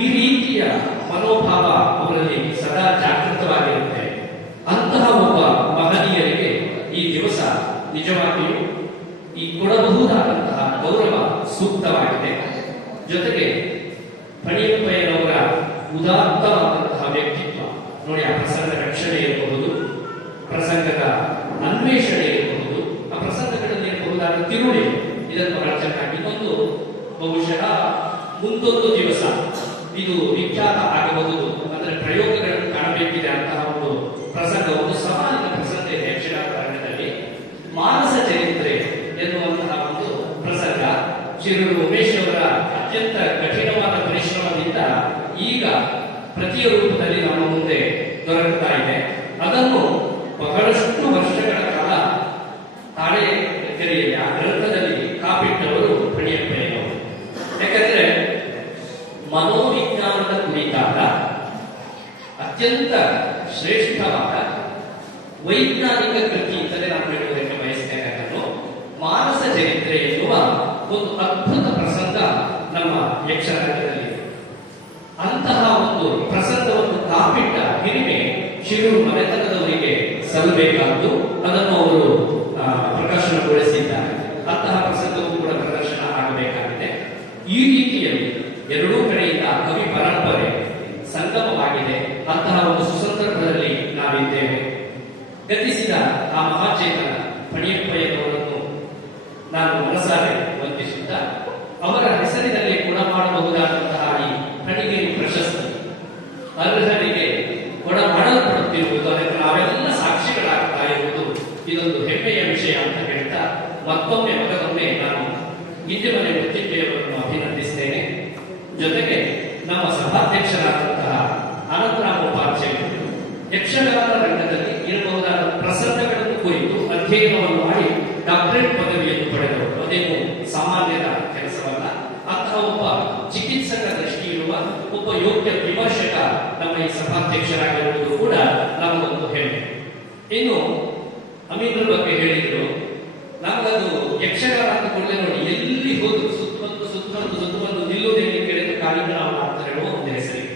ಈ ರೀತಿಯ ಮನೋಭಾವ ಅವರಲ್ಲಿ ಸದಾ ಜಾಗೃತವಾಗಿರುತ್ತೆ. ಅಂತಹ ಒಬ್ಬ ಮಹನೀಯರಿಗೆ ಈ ದಿವಸ ನಿಜವಾಗಿಯೂ ಈ ಕೊಡಬಹುದಾದಂತಹ ಗೌರವ ಸೂಕ್ತವಾಗಿದೆ. ಜೊತೆಗೆ ಫಣಿಯಪ್ಪಯ್ಯನವರ ಉದಾತ್ತವಾದಂತಹ ವ್ಯಕ್ತಿತ್ವ ನೋಡಿ, ಆ ಪ್ರಸಂಗದ ರಕ್ಷಣೆ ಇರಬಹುದು, ಪ್ರಸಂಗದ ಅನ್ವೇಷಣೆ ಇರಬಹುದು, ಆ ಪ್ರಸಂಗಗಳಲ್ಲಿ ಇರಬಹುದಾದ ತಿರುಳಿ, ಇದನ್ನು ಬಹಳ ಚೆನ್ನಾಗಿ ಇನ್ನೊಂದು ಬಹುಶಃ ಮುಂದೊಂದು ದಿವಸ ಇದು ವಿಖ್ಯಾತ ಆಗಬಹುದು, ಅಂದರೆ ಪ್ರಯೋಗಗಳನ್ನು ಕಾಣಬೇಕಿದೆ ಅಂತಹ ಒಂದು ಪ್ರಸಂಗ, ಒಂದು ಸಮಾನದ ಪ್ರಸಂಗ ಇದೆ ಯಕ್ಷಗಾನ ರಂಗದಲ್ಲಿ. ಮಾನಸ ಚರಿತ್ರೆ ಎನ್ನುವಂತಹ ಒಂದು ಪ್ರಸಂಗ ಶಿರೂರು ಉಮೇಶ್ ಅವರ ಅತ್ಯಂತ ಕಠಿಣವಾದ ಪರಿಶ್ರಮದಿಂದ ಈಗ ಪ್ರತಿಯ ರೂಪದಲ್ಲಿ ನಮ್ಮ ಮುಂದೆ ದೊರಕುತ್ತಾ ಇದೆ. ಅದನ್ನು ಬಹಳಷ್ಟು ವರ್ಷಗಳ ಕಾಲ ತಾಳೆಕೆರೆಯಲ್ಲಿ ಆ ಗ್ರಂಥದಲ್ಲಿ ಕಾಪಿಟ್ಟವರು ಫಣಿಯಪ್ಪಯ್ಯನವರು. ಯಾಕಂದ್ರೆ ಮನೋವಿಜ್ಞಾನದ ಕುರಿತಾದ ಅತ್ಯಂತ ಶ್ರೇಷ್ಠವಾದ ವೈಜ್ಞಾನಿಕ ಕೃತಿ ಅಂತಲೇ ನಾವು ಹೇಳುವುದಕ್ಕೆ ಬಯಸಬೇಕಾದನ್ನು ಮಾನಸ ಚರಿತ್ರೆ ಎನ್ನುವ ಒಂದು ಅದ್ಭುತ ಪ್ರಸಂಗ ನಮ್ಮ ಯಕ್ಷರಂಗದಲ್ಲಿ. ಅಂತಹ ಒಂದು ಪ್ರಸಂಗವನ್ನು ಕಾಪಿಟ್ಟ ಹಿರಿಮೆ ಶಿರೂರು ಮನೆತನದವರಿಗೆ ಸಲ್ಲಬೇಕಾದ್ದು, ಅದನ್ನು ಅವರು ಪ್ರಕಾಶನಗೊಳಿಸಿದ್ದಾರೆ. ಅಂತಹ ಪ್ರಸಂಗವೂ ಕೂಡ ಪ್ರದರ್ಶನ ಆಗಬೇಕಾಗಿದೆ. ಈ ರೀತಿಯಲ್ಲಿ ಎರಡೂ ಕಡೆಯಿಂದ ಕವಿ ಪರಂಪರೆ ಸಂಗಮವಾಗಿದೆ. ಅಂತಹ ಒಂದು ಸುಸಂದರ್ಭದಲ್ಲಿ ನಾವಿದ್ದೇವೆ. ಗತಿಸಿದ ಆ ಮಹಾಚೇತನ ಫಣಿಯಪ್ಪಯ್ಯನವರನ್ನು ನಾನು ಮನಸಾರೆ ವಂದಿಸುತ್ತಾ, ಅವರ ಹೆಸರಿನಲ್ಲಿ ಕೂಡ ಮಾಡಬಹುದಾದಂತಹ ಈ ಫಣಿಗೇರಿ ಪ್ರಶಸ್ತಿ ಅರ್ಹರಿಗೆ ಕೊಡ ಮಾಡಲ್ಪಡುತ್ತಿರುವುದು, ಅದಕ್ಕೆ ನಾವೆಲ್ಲ ಸಾಕ್ಷಿಗಳಾಗ್ತಾ ಇರುವುದು ಇದೊಂದು ಹೆಮ್ಮೆಯ ವಿಷಯ ಅಂತ ಹೇಳ್ತಾ, ಮತ್ತೊಮ್ಮೆ ಮಗದೊಮ್ಮೆ ನಾನು ಇಂದಿಮನೆ ಮೃತ್ಯುಂಜಯವರನ್ನು ಅಭಿನಂದಿಸ್ತೇನೆ. ಜೊತೆಗೆ ನಮ್ಮ ಸಭಾಧ್ಯಕ್ಷರಾದಂತಹ ಅನಂತರಾಮ ಉಪಾಧ್ಯಾಯರು ಯಕ್ಷಗಾನ ರಂಗದಲ್ಲಿ ಇರಬಹುದಾದ ಪ್ರಸಂಗಗಳನ್ನು ಕುರಿತು ಅಧ್ಯಯನವನ್ನು ಮಾಡಿ ಡಾಕ್ಟರೇಟ್ ಪದವಿಯನ್ನು ಪಡೆದವರು. ಅದೇನು ಸಾಮಾನ್ಯದ ಕೆಲಸವಲ್ಲ. ಅಂತಹ ಒಬ್ಬ ಚಿಕಿತ್ಸಕ ದೃಷ್ಟಿ ಇರುವ ಒಬ್ಬ ಯೋಗ್ಯ ವಿಮರ್ಶಕ ನಮ್ಮ ಈ ಸಭಾಧ್ಯಕ್ಷರಾಗಿರುವುದು ಕೂಡ ನಮಗೊಂದು ಹೆಮ್ಮೆ. ಇನ್ನು ಅಮೀನ್ರ ಬಗ್ಗೆ ಹೇಳಿದ್ರು, ನಮಗದು ಯಕ್ಷಗಾನ ಅಂತ ಕೂಡಲೇ ನೋಡಿ ಎಲ್ಲಿ ಹೋದ್ರು ಸುತ್ತಮುತ್ತ ನಿಲ್ಲುವುದೇನು ಕೇಳಿದ್ರೆ ಕಾಳಿಂಗರಾಮ ಅಂತ ಹೇಳುವ ಒಂದು ಹೆಸರಿಗೆ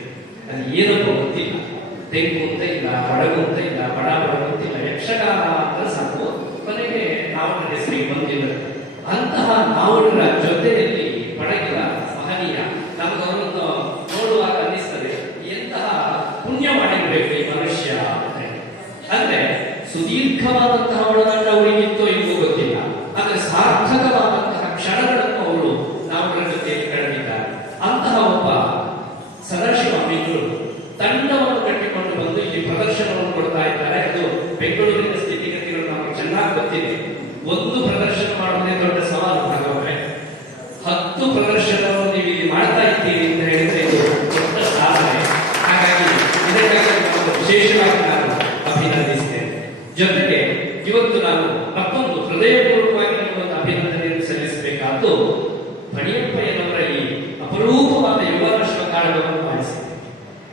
ಅದು ಏನಪ್ಪ ಗೊತ್ತಿಲ್ಲ. ತೆಂಗು ಅಂತ ಇಲ್ಲ, ಬಡಗು ಅಂತ ಇಲ್ಲ, ಬಡ ಗೊತ್ತಿಲ್ಲ, ಯಕ್ಷಗಾನ ಅಂತ ಸಾಕು, ಕೊನೆಗೆ ನಾವನ ಹೆಸರಿಗೆ ಬಂದಿಲ್ಲ. ಅಂತಹ ನಾವನ ಜೊತೆಯಲ್ಲಿ ಪಡಗಿದ ಮಹನೀಯ ನಮಗೆ ಅವರನ್ನು ನೋಡುವಾಗ ಅನ್ನಿಸ್ತದೆ, ಎಂತಹ ಪುಣ್ಯ ಮಾಡಿರ್ಬೇಕು ಈ ಮನುಷ್ಯ ಅಂತ ಹೇಳಿ. ಅಂದ್ರೆ ಸುದೀರ್ಘವಾದಂತಹ ಒಳನಾಟ ಅವರಿಗಿತ್ತೋ ಇಲ್ಲವೋ ಗೊತ್ತಿಲ್ಲ, ಆದರೆ ಸಾರ್ಥಕವಾದಂತಹ ಕ್ಷಣಗಳನ್ನು ಅವರು ನಾವನ ಜೊತೆಯಲ್ಲಿ ಕಳೆದಿದ್ದಾರೆ. ಅಂತಹ ಒಬ್ಬ ಸದಾಶಿವ ಅಮೀನ್ರು ತಂಡವನ್ನು ಕಟ್ಟಿಕೊಂಡು ಬಂದು ಇಲ್ಲಿ ಪ್ರದರ್ಶನವನ್ನು ಕೊಡ್ತಾ ಇದ್ದಾರೆ. ಅದು ಬೆಂಗಳೂರಿನ ಸ್ಥಿತಿಗತಿಗಳು ನಮಗೆ ಚೆನ್ನಾಗಿ ಗೊತ್ತಿದೆ. ಒಂದು ಪ್ರದರ್ಶನ ಮಾಡುವುದೇ ದೊಡ್ಡ ಸವಾಲು ಭಾಗವೇ. 10 ಪ್ರದರ್ಶನವನ್ನು ನೀವು ಇಲ್ಲಿ ಮಾಡ್ತಾ ಇದ್ದೀರಿ ಅಂತ ಹೇಳಿದ್ರೆ ಇದು ದೊಡ್ಡ ಸಾಧನೆ. ಹಾಗಾಗಿ ಇದಕ್ಕಾಗಿ ನಾನು ವಿಶೇಷವಾಗಿ ನಾನು ಅಭಿನಂದಿಸ್ತೇನೆ. ಜೊತೆಗೆ ಇವತ್ತು ನಾನು ಮತ್ತೊಂದು ಹೃದಯಪೂರ್ವಕವಾಗಿ ಒಂದು ಅಭಿನಂದನೆಯನ್ನು ಸಲ್ಲಿಸಬೇಕಾದ್ದು ಫಣಿಯಪ್ಪಯ್ಯನವರ ಈ ಅಪರೂಪವಾದ ಯುವನ ಶ್ಲೋಕಾರವನ್ನು ಮಾಡಿಸಿದೆ.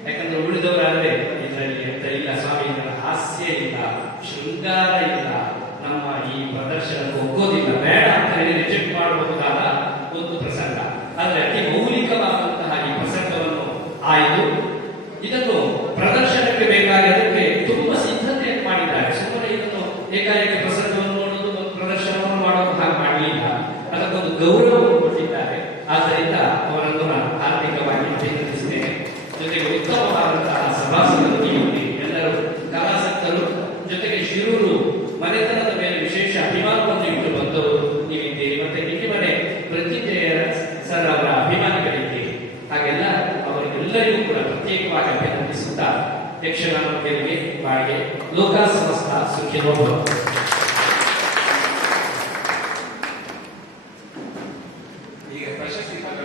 ಯಾಕಂದ್ರೆ ಉಳಿದವರಾದ್ರೆ ಇದರಲ್ಲಿ ಎಂತ ಇಲ್ಲ ಸ್ವಾಮಿ, ಇದರ ಹಾಸ್ಯ ಇಲ್ಲ, ಶೃಂಗಾರ ಇಲ್ಲ, ನಮ್ಮ ಈ ಪ್ರದರ್ಶನಕ್ಕೆ ಒಗ್ಗೋದಿಲ್ಲ, ಬೇಡ ಅಂತ ಹೇಳಿ ರಿಜೆಕ್ಟ್ ಮಾಡಬಹುದಾದ ಒಂದು ಪ್ರಸಂಗ. ಆದ್ರೆ ಅತಿ ಮೌಲಿಕವಾದಂತಹ ಈ ಪ್ರಸಂಗವನ್ನು ಆಯ್ದು ಇದನ್ನು ಪ್ರದರ್ಶನಕ್ಕೆ ಬೇಕಾಗಿ ಅದಕ್ಕೆ ತುಂಬಾ ಸಿದ್ಧತೆಯನ್ನು ಮಾಡಿದ್ದಾರೆ. ಸುಮ್ಮನೆ ಇದನ್ನು ಏಕಾಏಕಿ ಪ್ರಸಂಗವನ್ನು ನೋಡುವುದು ಮತ್ತು ಪ್ರದರ್ಶನವನ್ನು ಮಾಡೋದು ಹಾಗೆ ಮಾಡಲಿಲ್ಲ, ಅದಕ್ಕೊಂದು ಗೌರವವನ್ನು ಕೊಟ್ಟಿದ್ದಾರೆ. ಆದ್ದರಿಂದ ಅವರನ್ನು ನಾನು ಆರ್ಥಿಕವಾಗಿ ಅಭಿನಂದಿಸ್ತೇನೆ. ಜೊತೆಗೆ ಉತ್ತಮವಾದಂತಹ ಸಭಾಸದರು ನೀವಿದ್ದೀರಿ, ಎಲ್ಲರೂ ಕಲಾಸಕ್ತರು, ಜೊತೆಗೆ ಶಿರೂರು ಮನೆತನದ ಮೇಲೆ ವಿಶೇಷ ಅಭಿಮಾನವನ್ನು ಇಟ್ಟು ಬಂದವರು ನೀವಿದ್ದೀರಿ. ಮತ್ತೆ ನಿಮ್ಮನೆ ಮೃತ್ಯುಂಜಯ ಸರ್ ಅವರ ಅಭಿಮಾನಿಗಳಿದ್ದೀರಿ. ಹಾಗೆಲ್ಲ ಅವರಿಗೆಲ್ಲರಿಗೂ ಕೂಡ ಪ್ರತ್ಯೇಕವಾಗಿ ಅಭಿನಂದಿಸುತ್ತಾ ಯಕ್ಷಗಾನ ಗೆಲುವಿಗೆ ಬಾಳಿಗೆ ಲೋಕ ಸಮಸ್ತ ಸುಖಿನೋ ಭವಂತು. ಈಗ ಪ್ರಶಸ್ತಿ ಮಾಡಿ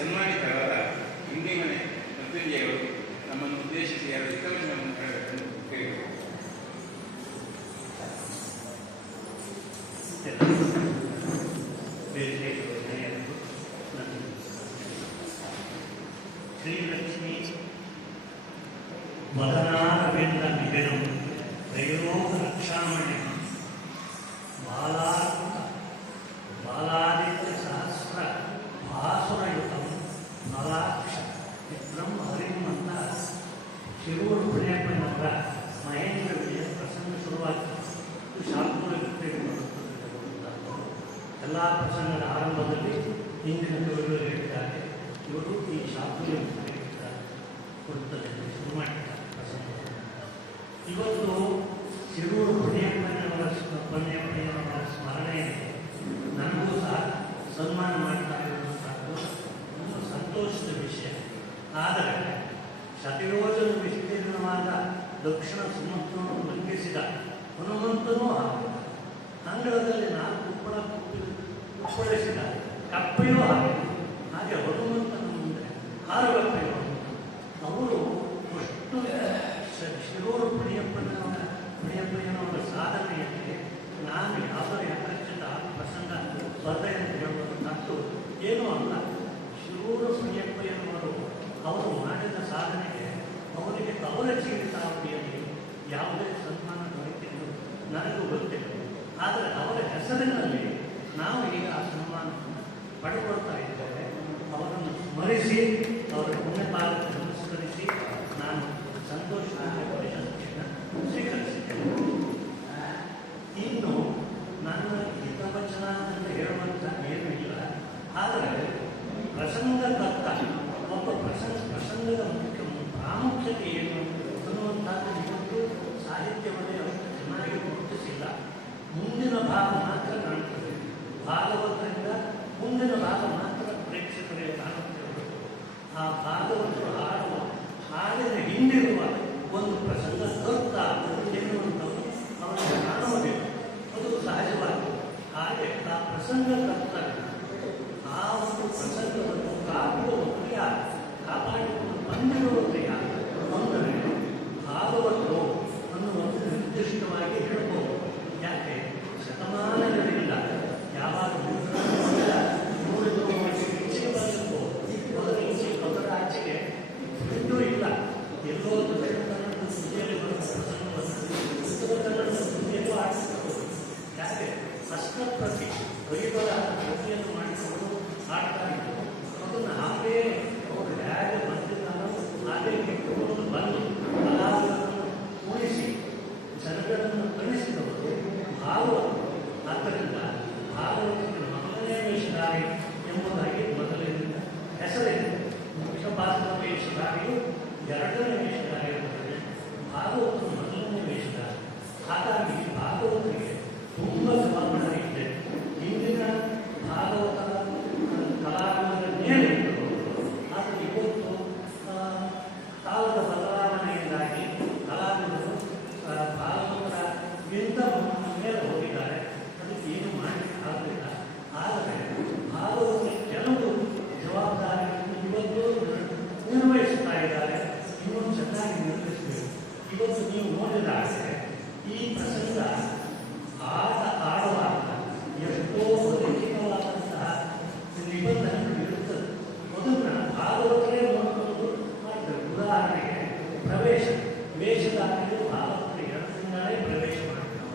ಸನ್ಮಾನಿತರಾದ ಇಂದಿಮನೆ ಮೃತ್ಯುಂಜಯವರು ನಮ್ಮನ್ನು ಉದ್ದೇಶಿಸಿ ಎರಡು ಹಿತವಚನವನ್ನು ಹೇಳಬೇಕೆಂದು ಕೇಳಿದರು. ಶ್ರೀಲಕ್ಷ್ಮೀ ವದನಾರವಿಂದ ನಿಬಿಡಂ ತ್ರೈಲೋಕ ರಕ್ಷಾಮಣಿಂ ಬಾಲಾದಿತ್ಯ ಸಹಸ್ರ ಭಾಸುರಯುತಂ ನಲಾಕ್ಷ ಚಿತ್ರಂ ಹರಿಂ ಅಂತ ಶಿರೂರು ಪುಣ್ಯಪ್ಪನವರ ಮಹೇಂದ್ರ ವಿಜಯ ಪ್ರಸಂಗ ಶುರುವಾಗ್ತದೆ. ಇದು ಶಾಸ್ತ್ರ ಎಲ್ಲ ಪ್ರಸಂಗದ ಆರಂಭದಲ್ಲಿ ಹಿಂದಿನ ಕವಿಗಳು ಹೇಳಿದ್ದಾರೆ. ಇವರು ಈ ಶಾಸ್ತ್ರೀಯ ಕುರಿತದಲ್ಲಿ ಶುರು ಮಾಡಿದ್ದಾರೆ ಪ್ರಸಂಗ. ಇವತ್ತು ಶಿರೂರು ಪುಣ್ಯಪ್ಪನವರ ಸ್ಮರಣೆ ನನಗೂ ಸಹ ಸನ್ಮಾನ ಮಾಡ್ತಾ ಇರುವಂಥದ್ದು ಒಂದು ಸಂತೋಷದ ವಿಷಯ. ಆದರೆ ಶತಯೋಜನ ವಿಸ್ತೀರ್ಣವಾದ ದಕ್ಷಿಣ ಸಮುದ್ರವನ್ನು ಲಂಘಿಸಿದ ಹನುಮಂತನೂ ಹಾಗೆ, ಅಂಗಳದಲ್ಲಿ 4 ಉಪ್ಪಳ ಉಪ್ಪಳಿಸಿದ ಕಪ್ಪೆಯೂ ಹಾಗೆ ಹನುಮಂತನ ಮುಂದೆ 6 ಕಪ್ಪೆಯು ಅವರು ಅಷ್ಟು ಶಿರೂರು ಪುಣಿಯಪ್ಪನವರ ಸಾಧನೆಯಲ್ಲಿ ನಾನು ಯಾವುದೇ ಅಪರಿಚಿತ ಪ್ರಸಂಗ ಸ್ಪರ್ಧೆ ಅಂತ ಹೇಳುವಂಥದ್ದು ಏನೂ ಅಲ್ಲ. ಶಿರೂರು ಪುಣಿಯಪ್ಪನವರು ಅವರು ಮಾಡಿದ ಸಾಧನೆಗೆ ಅವರಿಗೆ ಅವರ ಜೀವಿತಾವಧಿಯಲ್ಲಿ ಯಾವುದೇ ಸನ್ಮಾನ ದೊರೆತಿದ್ದು ನನಗೂ ಗೊತ್ತಿಲ್ಲ. ಆದರೆ ಅವರ ಹೆಸರಿನಲ್ಲಿ ನಾವು ಈಗ ಆ ಸನ್ಮಾನವನ್ನು ಪಡೆದುಕೊಳ್ತಾ ಇದ್ದೇವೆ. ಅವರನ್ನು ಸ್ಮರಿಸಿ ಅವರ ಪುಣ್ಯಪಾಲಕ್ಕೆ ನಮಸ್ಕರಿಸಿ ನಾನು ಸಂತೋಷದಿಂದ ಪ್ರಶಸ್ತಿಯನ್ನು ಸ್ವೀಕರಿಸಿದ್ದೇನೆ. ಇನ್ನು ನನ್ನ ಹಿತವಚನ ಅಂತ ಹೇಳುವಂಥ ಏನೂ ಇಲ್ಲ. ಆದರೆ ಪ್ರಸಂಗಕರ್ತ ಒಬ್ಬ ಪ್ರಸಂಗದ ಪ್ರಾಮುಖ್ಯತೆ ಏನು ಅನ್ನುವಂಥದ್ದು ಇವತ್ತು ಸಾಹಿತ್ಯವನ್ನೇ ಅಷ್ಟು ಚೆನ್ನಾಗಿ ಗುರುತಿಸಿಲ್ಲ. ಮುಂದಿನ ಭಾಗ ಮಾತ್ರ ಕಾಣ್ತದೆ. ಭಾಗವತರಿಂದ ಮುಂದಿನ ಭಾಗ ಮಾತ್ರ ಪ್ರೇಕ್ಷಕರಿಗೆ ಕಾಣುತ್ತೆ ಹೊರತು ಆ ಭಾಗವತರು ಹಾಡುವ ಹಾಡಿನ ಹಿಂದಿರುವ ಒಂದು ಪ್ರಸಂಗ ಕರ್ತ ಎನ್ನುವಂಥದ್ದು ಅವರಿಗೆ ಕಾಣುವುದಿಲ್ಲ. ಅದು ಸಹಜವಾಗಿ ಹಾಗೆ ಆ ಪ್ರಸಂಗಕರ್ತ ಆ ಒಂದು ಪ್ರಸಂಗವನ್ನು ಕಾಪಾಡುವುದು ಯಾರು, ಕಾಪಾಡಿಕೊಂಡು ಬಂದಿರುವುದು ಯಾರು ಅಂದರೆ ಭಾಗವತರು ಅನ್ನುವುದು ನಿರ್ದಿಷ್ಟವಾಗಿ ಹೇಳಬಹುದು. ಯಾಕೆ ಶತಮಾನಗಳಿಂದ ಯಾವಾಗ ಈಚೆಗೆ ಬರಬೇಕು, ಅದರ ಆಚೆಗೆ ಬಿಟ್ಟು ಇಲ್ಲ. ಎಲ್ಲೋ ದಕ್ಷಿಣ ಕನ್ನಡದ ಸುದ್ದಿಯಲ್ಲಿ ಬರುವ ಪ್ರಸಂಗವನ್ನು ಉತ್ತರ ಕನ್ನಡದ ಸುದ್ದಿಯಲ್ಲೂ ಆಡಿಸಬಹುದು. ಯಾಕೆ ಅಷ್ಟಪ್ರತಿ ಕೈಗಳ ಪ್ರತಿಯನ್ನು ಮಾಡಿಕೊಂಡು ಆಡ್ತಾ ಇದ್ದರು. ಅದನ್ನು ಹಾಗೇ ಅವರು ಹೇಗೆ ಬಂದಿದ್ದಾರೋ ಹಾಗೆ ಇಟ್ಟುಕೊಂಡು ಬಂದು ಕಲಾವಿದರನ್ನು ಉಳಿಸಿ ಜನಗಳನ್ನು ಕಳಿಸಿದವರು ಭಾಗವತರು. ಆದ್ದರಿಂದ ಭಾಗವತನ ಮೊದಲನೇ ವೇಷಧಾರಿ ಎಂಬುದಾಗಿ ಮೊದಲಿನಿಂದ ಹೆಸರಿದೆ. ಮುಖ್ಯಪಾತ್ರ ವೇಷಧಾರಿಯು 2ನೇ ವೇಷಧಾರಿ ಇರುತ್ತದೆ. ಭಾಗವತನು ಮೊದಲನೇ ವೇಷಧಾರಿ. ಹಾಗಾಗಿ ಭಾಗವತರಿಗೆ ತುಂಬ ಜವಾಬ್ದಾರಿ ಇದೆ. ಇಂದಿನ ಭಾಗವತರ ಕಲಾವಿದರ ಮೇಲೆ ಆದರೆ ಇವತ್ತು ಕಾಲದ ಬದಲಾವಣೆಯಿಂದಾಗಿ ಕಲಾವಿದರು ಭಾಗವತರ ಮೇಲೆ ಹೋಗಿದ್ದಾರೆ. ಅದಕ್ಕೆ ಏನು ಮಾಡಲಿಕ್ಕೆ ಆಗಲಿಲ್ಲ. ಆದರೆ ಭಾಗವತರ ಕೆಲವು ಜವಾಬ್ದಾರಿಯನ್ನು ಇವತ್ತು ನಿರ್ವಹಿಸ್ತಾ ಇದ್ದಾರೆ. ಇನ್ನೊಂದು ಚೆನ್ನಾಗಿ ನಿರ್ವಹಿಸಬೇಕು. ಇವತ್ತು ನೀವು ನೋಡಿದಾಗ ಈ ಪ್ರಸಂಗ ಆಡುವಾಗ ಎಷ್ಟೋ ಒದಗಿತವಾದಂತಹ ನಿಬಂಧನೆಗಳು ಇರುತ್ತದೆ. ಅದನ್ನು ಭಾಗವತರೇ ನೋಡಿಕೊಂಡು ಮಾಡ್ತಾರೆ. ಉದಾಹರಣೆಗೆ ಪ್ರವೇಶ ವೇಷಧಾರಿಗಳು ಭಾಗವತರು 2 ತಿಂಗಳೇ ಪ್ರವೇಶ ಮಾಡ್ತಾರೆ.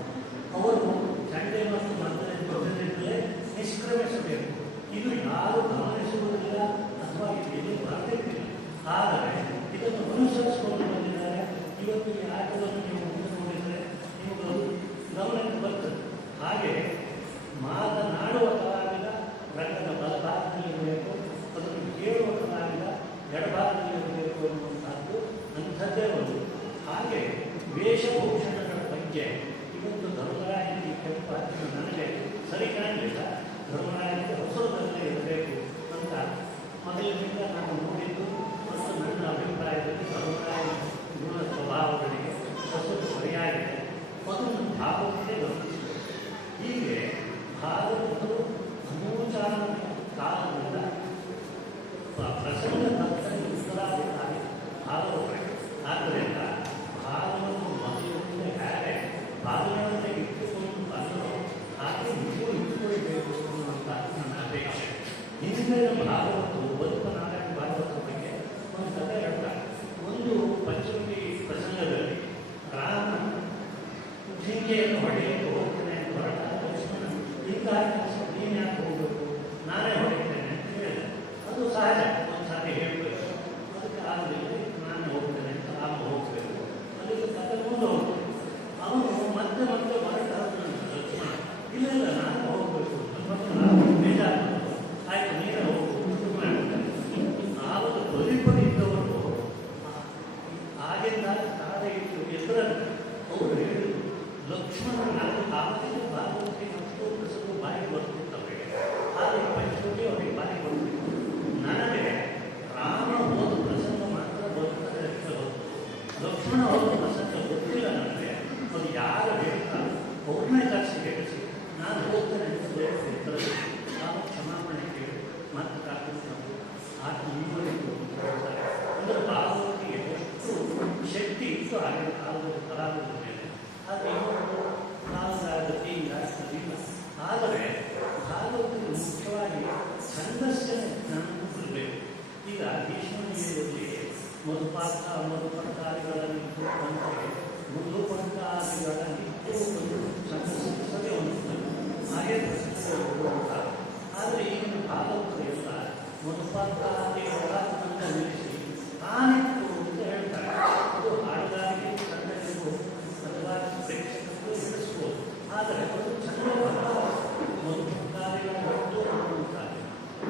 ಅವರು ಚಂಡೆ ಮತ್ತು ಮಧ್ಯದಿಂದಲೇ ನಿಷ್ಕ್ರಮಿಸಬೇಕು. ಇದು ಯಾರು ಗಮನಿಸುವುದಿಲ್ಲ ಅಥವಾ ಇದು ಬರಲಿಕ್ಕಿಲ್ಲ. ಆದರೆ ಇದನ್ನು ಅನುಸರಿಸಿಕೊಂಡು ಬಂದಿದ್ದಾರೆ. ಇವತ್ತು ಈ ಆಟವನ್ನು ನೀವು ಮುಂದೆ ನೋಡಿದರೆ ನಿಮಗೆ ಗಮನಕ್ಕೆ ಬರ್ತದೆ. ಹಾಗೆ ಮಾತನಾಡುವ ಕಲಾವಿದ ರಂಗದ ಬಲಭಾಗದಲ್ಲಿರಬೇಕು, ಅದನ್ನು ಕೇಳುವ ಕಲಾವಿದ ಎಡಭಾಗದಲ್ಲಿರಬೇಕು ಅನ್ನುವಂಥದ್ದು ಅಂಥದ್ದೇ ಒಂದು. ಹಾಗೆ ವೇಷಭೂಷಣಗಳ ಬಗ್ಗೆ ಇವತ್ತು ಧರ್ಮರಾಯನಿಗೆ ಕೆಂಪು ಹತ್ತಿರ ನನಗೆ ಸರಿ ಕಾಣಲಿಲ್ಲ. ಧರ್ಮರಾಯನಿಗೆ ಹೊಸದಲ್ಲೇ ಇರಬೇಕು ಅಂತ ಮೊದಲಿನಿಂದ ನಾನು ನೋಡಿದ್ದು ಮತ್ತು ನನ್ನ ಅಭಿಪ್ರಾಯದಲ್ಲಿ ಧರ್ಮರಾಯನ ಗುಣ ಸ್ವಭಾವಗಳಿಗೆ ಹೊಸದು ಸರಿಯಾಗಿದೆ. ಅದನ್ನು ಭಾಗವತನೇ ಗಮನಿಸಬೇಕು. ಹೀಗೆ ಭಾಗವತರು ಅನೂಚಾನ ಕಾಲದಿಂದ ಪ್ರಸಂಗ ತಕ್ಕಂತೆ ಉತ್ತರಾಧಿಕಾರಿ ಭಾಗವತರು. ಆದ್ದರಿಂದ ಭಾಗವನ್ನು ಮೊದಲು ಹೇಗೆ ಭಾಗವನ್ನೇ ಇಟ್ಟುಕೊಂಡು ಬಂದರೋ ಹಾಗೆ ನೀವು ಇಟ್ಟುಕೊಳ್ಬೇಕು ಅನ್ನುವಂಥ ನನ್ನ ಅಪೇಕ್ಷೆ. ಹಿಂದಿನ ಭಾಗವತರು ಬದುಕನಾರಾಯಣ ಭಾಗವತರ ಬಗ್ಗೆ ಒಂದು ಕಥೆ ಹೇಳ್ತಾರೆ. ಒಂದು ಪಂಚಮಿ ಪ್ರಸಂಗದಲ್ಲಿ ರಾಮ ಜಿಂಕೆಯನ್ನು ಹೊಡೆಯಲು ಹೋಗ್ತೇನೆ ಅಂತ ಹೊರಟ ಲಕ್ಷ್ಮಣ ನೀನು ಯಾಕೆ ಹೋಗಬೇಕು, ನಾನೇ ಹೊಡಿತೇನೆ ಅಂತ ಹೇಳಿದೆ. ಅದು ಸಹಜ, ಒಂದು ಸಾರಿ ಹೇಳಬೇಕು. ಅದಕ್ಕೆ ಆಗಲಿಲ್ಲ, ನಾನೇ ಹೋಗ್ತೇನೆ ಅಂತ ರಾಮ ಹೋಗಬೇಕು. ಅದಕ್ಕೆ ಕಥೆ ಮುಂದೆ ಹೋಗ್ತೇನೆ. ಅವನು ಮತ್ತೆ ಮತ್ತೆ ಹೊರಟ ಲಕ್ಷ್ಮಣ ಇಲ್ಲ ಇಲ್ಲ ನಾನು ಹೋಗಬೇಕು ಮತ್ತು ನಾವು ಬೇಜಾರು ಆಯ್ತು ನೀನೇ ಹೋಗು ಮಾಡ್ತಾರೆ. ಆವಾಗ ಬಲಿಪಡಿದ್ದವರು ಆಗಿಂದ ತಾಳೆ ಇಟ್ಟು ಎದುರಲ್ಲಿ ಅವರು ಹೇಳಿದರು, ಲಕ್ಷ್ಮಣ ನಾನು ಆವತ್ತಿನ ಭಾಗವತಿಗೆ ಮತ್ತು ಪ್ರಸಂಗ ಬಾಯಿ ಬರ್ತಿರ್ತವೆ, ಆದರೆ ಪಂಚಮಿ ಅವರಿಗೆ ಬಾಯಿ ಬರ್ತಿತ್ತು. ನನಗೆ ರಾಮ ಹೋದ ಪ್ರಸಂಗ ಮಾತ್ರ ಬರ್ತಾರೆ ಅಂತ ಗೊತ್ತು, ಲಕ್ಷ್ಮಣ ಹೋದ ಪ್ರಸಂಗ ಗೊತ್ತಿಲ್ಲ. ನನಗೆ ಅದು ಯಾರು ಹೇಳ್ತಾರೆ ಅವ್ರನ್ನೇ ಜಾಸ್ತಿ ಹೇಳಿಸಿ ನಾನು ಹೋಗ್ತೇನೆ ಅಂತ ಹೇಳ್ತಿರ್ತಾರೆ. ನಾವು ಕ್ಷಮಾಪಣೆ ಕೇಳಿ ಮತ್ತೆ ಕಾಕೊಂಡು ಆತ ಮುಂದುವರಿದು ಹೇಳ್ತಾರೆ. ಅಂದರೆ ಭಾಗವತಿಗೆ ಎಷ್ಟು ಶಕ್ತಿ ಇತ್ತು ಆಗಿನ ಕಾಲದಲ್ಲಿ ಕಲಾವಿದರ ಮೇಲೆ. ಆದರೆ ಇವರು ಕಾಲದಾಗತಿ ಇಲ್ಲ. ಆದರೆ ಭಾಗವತಿಗೆ ಮುಖ್ಯವಾಗಿ ಛಂದಸ್ಸಿನ ಜ್ಞಾನ ಬರಬೇಕು. ಈಗ ಭೀಷ್ಮನಿಯಲ್ಲಿ ಮಧುಪರ್ಕಾದಿಗಳಲ್ಲಿ ಮಧುಪರ್ಕಾದಿಗಳಲ್ಲಿ ಒಂದು ಛಂದಸ್ಸಿನ ಸಭೆ ಹೊಂದುತ್ತದೆ, ಹಾಗೆ ಪ್ರಸಿದ್ಧರು ಹೋಗ್ತಾರೆ. ಆದರೆ ಈಗಿನ ಭಾಗವತರು ಎಲ್ಲ ಮಧುಪರ್ಕಾದಿಗಳ ಅಂತ ನಿಲ್ಲಿಸಿ ತಾನಿತ್ತು ಅಂತ ಹೇಳ್ತಾರೆ. ಅದು ಹಾಡುಗಾರಿಕೆ ಚಂದನಿರ್ಬೋದು ಅಥವಾ ಪ್ರೇಕ್ಷಕರು ಎದುರಿಸ್ಬೋದು, ಆದರೆ ಅದು ಚಂದ ಮಧುಪರ್ಕಾದಿಗಳ ಒಟ್ಟು ಅನ್ನುತ್ತಾರೆ.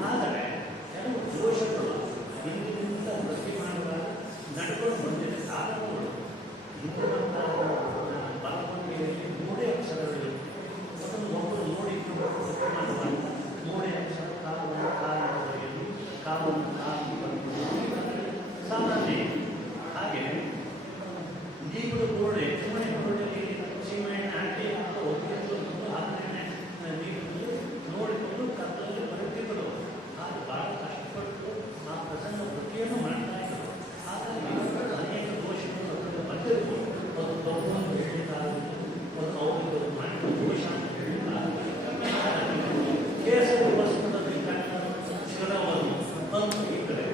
ಆದರೆ ಕೆಲವು ದೋಷಗಳು ಹಿಂದಿನಿಂದ ವೃತ್ತಿ ಮಾಡುವಾಗ ನಡ್ಕೊಂಡು ಬಂದಿದೆ. ಕಾರಣಗಳು ಹಿಂದಿನಂತ ಬಲವಂತಿಯಲ್ಲಿ 3 ಅಕ್ಷರಗಳಿರುತ್ತೆ. ಅದನ್ನು ಒಬ್ಬರು ನೋಡಿ ಮಾಡುವಾಗ 3 ಅಕ್ಷರ ಕಾಲವನ್ನು ಕಾಲದಲ್ಲಿ ಕಾಲವನ್ನು ಸಾಮಾನ್ಯ. ಹಾಗೆ ದೀಪದ ಗೋಡೆ ಚಿಮಣಿ ಗೋಡೆಯಲ್ಲಿ ಸೀಮೆಎಣ್ಣೆ ಹಾಕಿ ಒತ್ತಿಕೊಂಡು ಆಮೇಲೆ ದೀಪದಲ್ಲಿ ನೋಡಿಕೊಂಡು ಕತ್ತಲಲ್ಲಿ ಬರುತ್ತಿದ್ದರು. ಅದು ಬಹಳ ಕಷ್ಟಪಟ್ಟು ಆ ಪ್ರಸಂಗ ವೃತ್ತಿಯನ್ನು ಮಾಡ್ತಾ ಇದ್ದರು. ಹಾಗಾಗಿ ಅನೇಕ ದೋಷಗಳು ಅದನ್ನು ಬಂದಿರ್ಬೋದು. ಅದು ತಪ್ಪನ್ನು ಹೇಳಿದ್ದಾಗಲಿ ಅದು ಅವರಿಗೆ ಮಾಡಿದ ದೋಷ ಅಂತ ಹೇಳಿದ್ದಾಗಲಿ ಕೇಸರಿ ವಸ್ತ್ರದಲ್ಲಿ ಕಂಡ ಶಿರವನ್ನು ಬಂದು ಈ ಕಡೆ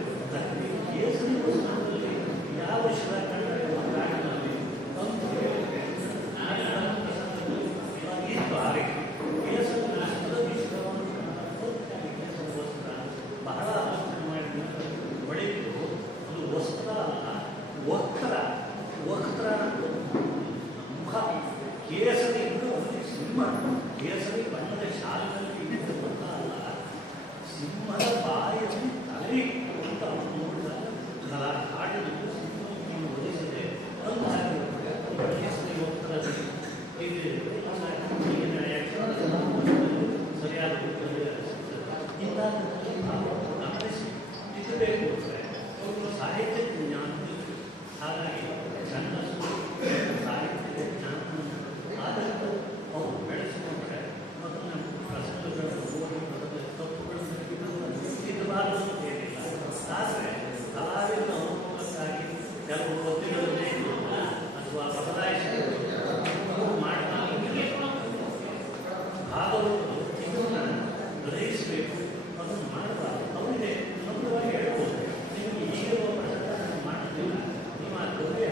ಕೇಸರಿ ವಸ್ತ್ರದಲ್ಲಿ ಯಾವ ಶಿರ ಕಂಡಿರುವ ಕಾರಣದಲ್ಲಿ ಬಂದು ಇತ್ತು. ಹಾಗೆ ಕೇಸರಿ ವಸ್ತ್ರದಲ್ಲಿ ಶಿರವನ್ನು ಕೇಸರಿ ವಸ್ತ್ರ ಬಹಳ ಆಲೋಚನೆ ಮಾಡಿ ಹೊಳೆಯಿತು. ಅದು ವಸ್ತ್ರ ಅಲ್ಲ, ವಕ್ರ ಮುಖ ಕೇಸರಿ ಸಿಂಹ ಕೇಸರಿ ಬಣ್ಣದ ಶಾಲೆಯಲ್ಲಿ ಇಟ್ಟು ಗೊತ್ತ ಅಲ್ಲ, ಸಿಂಹದ ಬಾಯಲ್ಲಿ ತಲೆ ಅಂತ ಅವನು ನೋಡಿದಾಗ ಹಾಡಿದ್ದು ಸಿಂಹವನ್ನು ಒಲಿಸಿದೆ ಅಂತ ಕೇಸರಿ ವಕ್ರದಲ್ಲಿ ಸರಿಯಾದ ಇಂಥದ್ದನ್ನು ನಾವು ಗಮನಿಸಿ ತಿದ್ದಬೇಕು ಅಂದರೆ ಅವರು ಸಾಹಿತ್ಯ ಜ್ಞಾನ. ಹಾಗಾಗಿ ಛಂದಸ್ಸು ಸಾಹಿತ್ಯದ ಜ್ಞಾನವನ್ನು ಆದಷ್ಟು ಅವರು ಬೆಳೆಸಿಕೊಂಡ್ರೆ ಮತ್ತು ನಮ್ಮ ಪ್ರಸಂಗಗಳನ್ನು ಓದಿ ತಪ್ಪುಗಳನ್ನು ತಿದ್ದಬಾರದು ಅಂತ ಏನಿಲ್ಲ. ಆದರೆ ಕಲಾವಿದರ ಅನುಭವಕ್ಕಾಗಿ ಕೆಲವು ಒತ್ತಿಡೋದೇ ಅಥವಾ ಬದಲಾಯಿಸಬೇಕು ಮಾಡಲಾಗಿದೆ. ಭಾಗವತರು ಇದನ್ನು ಗ್ರಹಿಸಬೇಕು, ಅದನ್ನು ಮಾಡಬಾರದು. ಅವರಿಗೆ ನಮ್ರವಾಗಿ ಹೇಳ್ಬೋದು, ನಿಮಗೆ ಈಗಿರುವ ಪ್ರಸಂಗ ನಾನು ಮಾಡ್ತಿಲ್ಲ, ನಿಮ್ಮ ಕೃಪೆ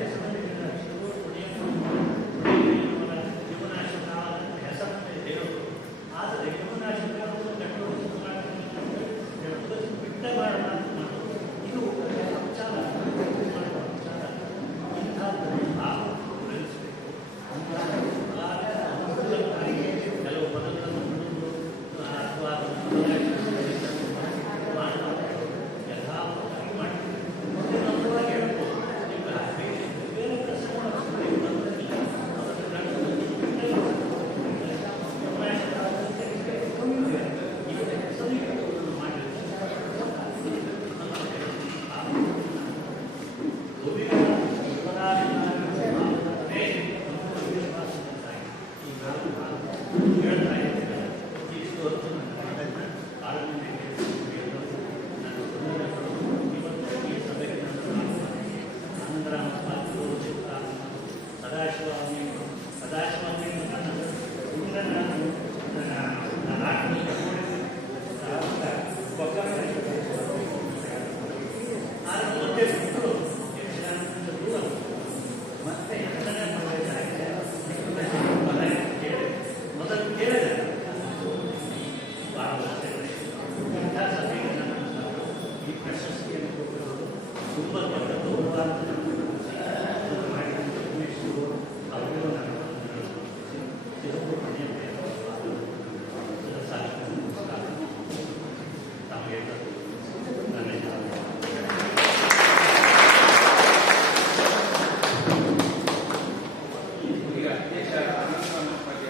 ಈಗ ಅಧ್ಯಕ್ಷ ಆನಂದ ಬಗ್ಗೆ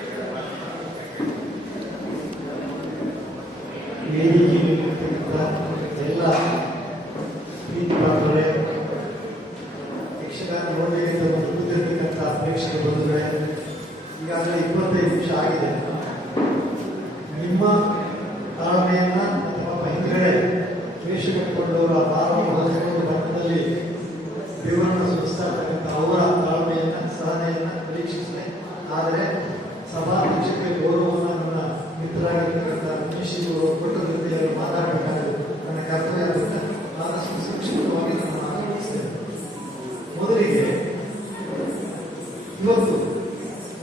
ವೇದಿಕೆಯಲ್ಲಿರ್ತಕ್ಕಂಥ ಎಲ್ಲ ಪ್ರೀತಿಪಾತ್ರರೇ, ಯಕ್ಷಗಾನ ನೋಡಬೇಕೆಂದು ಕೂತಿರ್ತಕ್ಕಂಥ ಪ್ರೇಕ್ಷಕ ಬಂಧುಗಳೇ, ಈಗಾಗಲೇ 25 ನಿಮಿಷ ಆಗಿದೆ. ನಿಮ್ಮ ತಾಳ್ಮೆಯನ್ನ ಅಥವಾ ಹಿಂದ್ಗಡೆ ವೇಷ ಕಟ್ಟಿಕೊಂಡವರ ಭಾವನೆಗಳು ಮಟ್ಟದಲ್ಲಿ ಬೆವರನ್ನು ಸುರಿಸ್ತಾ ಇರ್ತಕ್ಕಂಥ ಅವರ ತಾಳ್ಮೆಯನ್ನ ಸಹನೆಯನ್ನ ಪರೀಕ್ಷಿಸಿದೆ. ಆದರೆ ಸಭಾಧ್ಯಕ್ಷಕ್ಕೆ ಗೌರವವನ್ನು ನನ್ನ ಮಿತ್ರರಾಗಿರ್ತಕ್ಕಂಥ ಮನುಷ್ಯರು ಕೊಟ್ಟ ರೀತಿಯಲ್ಲಿ ಮಾತಾಡಬೇಕಾದ್ರೆ ನನ್ನ ಕರ್ತವ್ಯ ಆಗುತ್ತೆ. ನಾನು ಸಂಕ್ಷಿಪ್ತವಾಗಿ ನಾನು ಮಾತನಾಡಿಸ್ತೇನೆ. ಮೊದಲಿಗೆ ಇವತ್ತು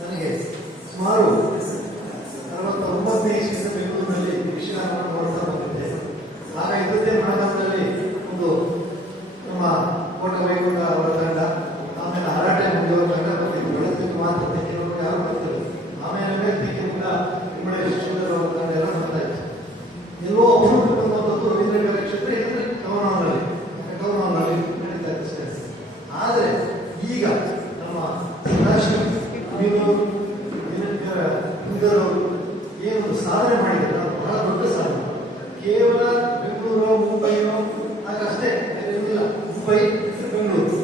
ನನಗೆ ಸುಮಾರು 69ನೇ ಇಸ್ವಿಯಿಂದ ಬೆಂಗಳೂರಿನಲ್ಲಿ ಯಕ್ಷಗಾನವನ್ನು ನೋಡ್ತಾ ಬಂದಿದ್ದೆ. ಆಗ ಇದ್ದದ್ದೇ ಮಹಾರಾಷ್ಟ್ರದಲ್ಲಿ ಒಂದು ನಮ್ಮ ಕೋಟ ವೈಕುಂಠ ಅವರ ತಂಡ, ಆಮೇಲೆ ಹರಾಟೆ ಮುಗಿಯುವ ತಂಡ ಬಂದಿತ್ತು. ಬೆಳತ್ತಿದ್ದು ಮಾತ್ರ ತೆಗೆಯಲು ಯಾರು ಬರ್ತಾರೆ. ಆಮೇಲೆ ತೆಗೆಯಿಂದ ನಿಮ್ಮಳೆ ಶಿಶುಧರ ಅವರ ತಂಡ ಎಲ್ಲ ಬರ್ತಾ ಇತ್ತು. ಎಲ್ಲೋ ಅಪರೂಪಕ್ಕಂಥದ್ದು ರವೀಂದ್ರ ಕಲಾಕ್ಷೇತ್ರ ಇದ್ರೆ ಕವನದಲ್ಲಿ ನಡೀತಾ ಇತ್ತು. ಆದರೆ ಈಗ ನಮ್ಮ ಸದಾಶಿವ ಅವರು ಏನು ಸಾಧನೆ ಮಾಡಿದ್ದಾರೆ ಅದು ಬಹಳ ದೊಡ್ಡ ಸಾಧನೆ. ಕೇವಲ ಬೆಂಗಳೂರು ಮುಂಬೈನೋ ಹಾಗಷ್ಟೇ ಏನಿಲ್ಲ. ಮುಂಬೈ ಬೆಂಗಳೂರು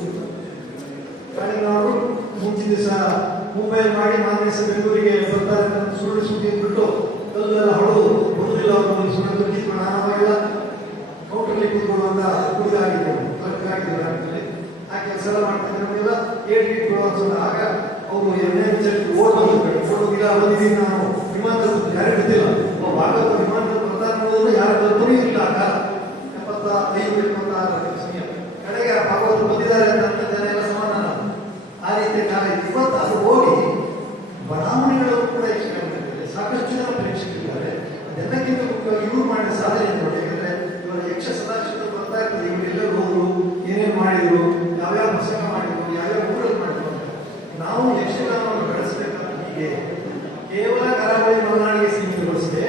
ಕಾಳಿನಾಡು ಮುಂಚಿನ ದಿವಸ ಮುಂಬೈ ಮಾಡಿ ಮಾರನೇ ದಿವಸ ಬೆಂಗಳೂರಿಗೆ ಬರ್ತಾರೆ. ಸುಳ್ಳು ಸುದ್ದಿ ಬಿಟ್ಟು ಕಲ್ಲೆಲ್ಲ ಹೊಡೆದು ಬರುವುದಿಲ್ಲ. ಅವರು ಸುಳ್ಳು ದುಡ್ಡಿದ್ದು ನಾನಾಗಿಲ್ಲ ಕೌಂಟರ್ಲಿ ಕೂತ್ಕೊಳ್ಳುವಂತ ಹುಡುಗ ಆಗಿದ್ದರು, ಕ್ಲರ್ಕ್ ಆಗಿದ್ದರು. ಆ ಕೆಲಸ ಎಲ್ಲ ಮಾಡ್ತಿದ್ರೆಲ್ಲ ಏಟ್ ಆಗ ಅವರು ಎರಡನೇ ವಿಚಾರಕ್ಕೆ ಓಡೋದಿಲ್ಲ. ಬಂದಿದ್ದೀನಿ ನಾನು ವಿಮಾನದಲ್ಲಿ ಯಾರು ಗೊತ್ತಿಲ್ಲ. ಭಾಗವತ ವಿಮಾನದಲ್ಲಿ ಬರ್ತಾರೆ ಅನ್ನೋದು ಯಾರು ಬರ್ತಾನೂ ಇಲ್ಲ. ಆ ಕಾಲ 75 76 ಸಮಯ ಕಡೆಗೆ ಭಾಗವತರು ಬಂದಿದ್ದಾರೆ ಅಂತ ಜನ ಎಲ್ಲ ಸಮಾಧಾನ. ಆ ರೀತಿಯ ಕಾಲ ಇವತ್ತು ಅದು ಹೋಗಿ ಬಡಾವಣೆಗಳು ಕೂಡ ಯಕ್ಷಗಾನ ಸಾಕಷ್ಟು ಜನ ಪ್ರೇಕ್ಷಕರಿದ್ದಾರೆ. ಅದೆಲ್ಲಕ್ಕಿಂತ ಮುಖ್ಯವಾಗಿ ಇವರು ಮಾಡಿದ ಸಾಧನೆ ನೋಡಿ. ಯಾಕಂದ್ರೆ ಇವರ ಯಕ್ಷ ಸದಾಶಿವ ಬರ್ತಾ ಇರ್ತದೆ. ಇವರು ಎಲ್ಲರೂ ಹೋದ್ರು, ಏನೇನು ಮಾಡಿದ್ರು, ಯಾವ್ಯಾವ ಪ್ರಸಂಗ ಮಾಡಿದ್ರು, ಯಾವ್ಯಾವ ಊರಲ್ಲಿ ಮಾಡಿದ್ರು. ನಾವು ಯಕ್ಷಗಾನವನ್ನು ಬೆಳೆಸಬೇಕಾದ ಹೀಗೆ ಕೇವಲ ಕರಾವಳಿ ಮಲೆನಾಡಿಗೆ ಸೀಮಿತಗೊಳಿಸದೆ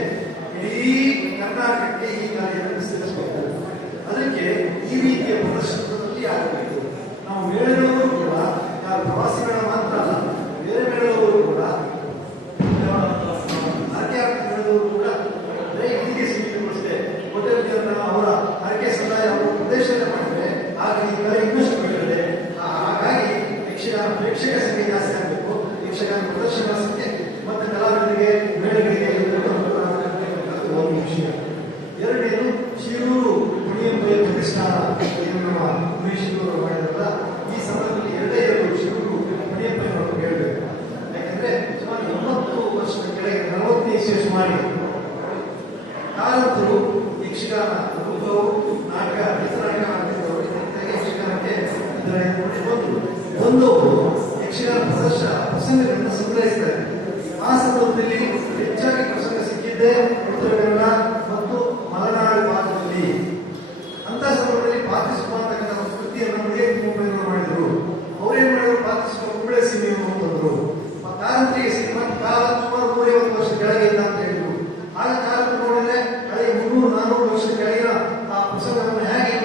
ಇಡೀ ಕರ್ನಾಟಕಕ್ಕೆ ಈ ಕಾರ್ಯವನ್ನು ವಿಸ್ತರಿಸಬೇಕು. ಅದಕ್ಕೆ ಈ ರೀತಿಯ ಪ್ರದರ್ಶನದಲ್ಲಿ ಆಗಬೇಕು. ನಾವು ಮೇಳಗಳವರು ಕೂಡ ಯಾವ ಪ್ರವಾಸಿಗಳ ಮಾತ್ರ ಅಲ್ಲ, ಬೇರೆ ಮೇಳಗಳವರು ಕೂಡ ಆಧ್ಯಾತ್ಮಿಕಗಳವರು ಕೂಡ ಇಲ್ಲಿಗೆ ಸೀಮಿತಗೊಳಿಸದೆ ಹೋಟೆಲ್ ಅವರ ಆರ್ಕೆ ಸಮುದಾಯ ಅವರ ಪ್ರದೇಶದಲ್ಲಿ ಮಾಡಿದ್ರೆ ಆಗ ಈ ಕಲೆ ಇನ್ನಷ್ಟು ಬೆಳೆದಿದೆ. ಹಾಗಾಗಿ ಯಕ್ಷಗಾನ ಪ್ರೇಕ್ಷಕ ಸಂಖ್ಯೆ ಜಾಸ್ತಿ ಆಗಬೇಕು. ಯಕ್ಷಗಾನ ಪ್ರದರ್ಶನ ಸಂಖ್ಯೆ ಮತ್ತು ಕಲಾವಿದರಿಗೆ ಮೇಳಗಳಿಗೆ ಒಂದು ವಿಷಯ. ಎರಡನೇದು ಶಿರೂರು ಪುಣಿಯಂಬೆಯ ಪ್ರತಿಷ್ಠಾನ ನಮ್ಮ ಉಮೇಶಿರೂರು ಮಾಡಿದ್ರಲ್ಲ, ಈ ಸಮಯದಲ್ಲಿ ಎರಡು ಶಿರೂರು ಪುಣಿಯಂಬೆಯವರು ಹೇಳಬೇಕು. ಯಾಕಂದ್ರೆ ಸುಮಾರು 80 ವರ್ಷದ ಕೆಳಗೆ 40ನೇ ಇಸ್ವಿ ಸುಮಾರು ಕಾರಂತರು ಯಕ್ಷಗಾನ ಅನುಭವ ನಾಟಕ ಯಕ್ಷಗಾನಕ್ಕೆ ಒಂದು ಯಕ್ಷಗಾನ ಪ್ರಸಂಗಗಳನ್ನು ಸಂಗ್ರಹಿಸ್ತಾರೆ. ಆ ಸಂದರ್ಭದಲ್ಲಿ ಹೆಚ್ಚಾಗಿ ಪ್ರಸಂಗ ಸಿಕ್ಕಿದ್ದೇ ಉತ್ತರ ಕನ್ನಡ ಮತ್ತು ಮಲೆನಾಡು ಭಾಗದಲ್ಲಿ. ಅಂತ ಸಂದರ್ಭದಲ್ಲಿ ಪಾತಿಸುವ ಅಂತಕ್ಕಂಥ ಒಂದು ಕೃತಿಯನ್ನು ಮುಂಬೈನವರು ಮಾಡಿದ್ರು. ಅವರೇನ್ ಮಾಡಿದ್ರು, ಪಾತಿಸುವ ಕುಂಬಳೆ ಸೀಮೆಯನ್ನು ಅಂತಂದ್ರು. ಕಾರಂತರಿಗೆ ಸಿನಿಮಾ ಕಾಲ ಸುಮಾರು 150 ವರ್ಷ ಕೆಳಗೆ ಇಲ್ಲ ಅಂತ ಹೇಳಿದ್ರು. ಆಗ ಕಾಲಕ್ಕೆ ನೋಡಿದ್ರೆ ಹಳೆಯ 300-400 ವರ್ಷ ಕೆಳಗಿನ ಆ ಪ್ರಸಂಗವನ್ನು ಹೇಗೆ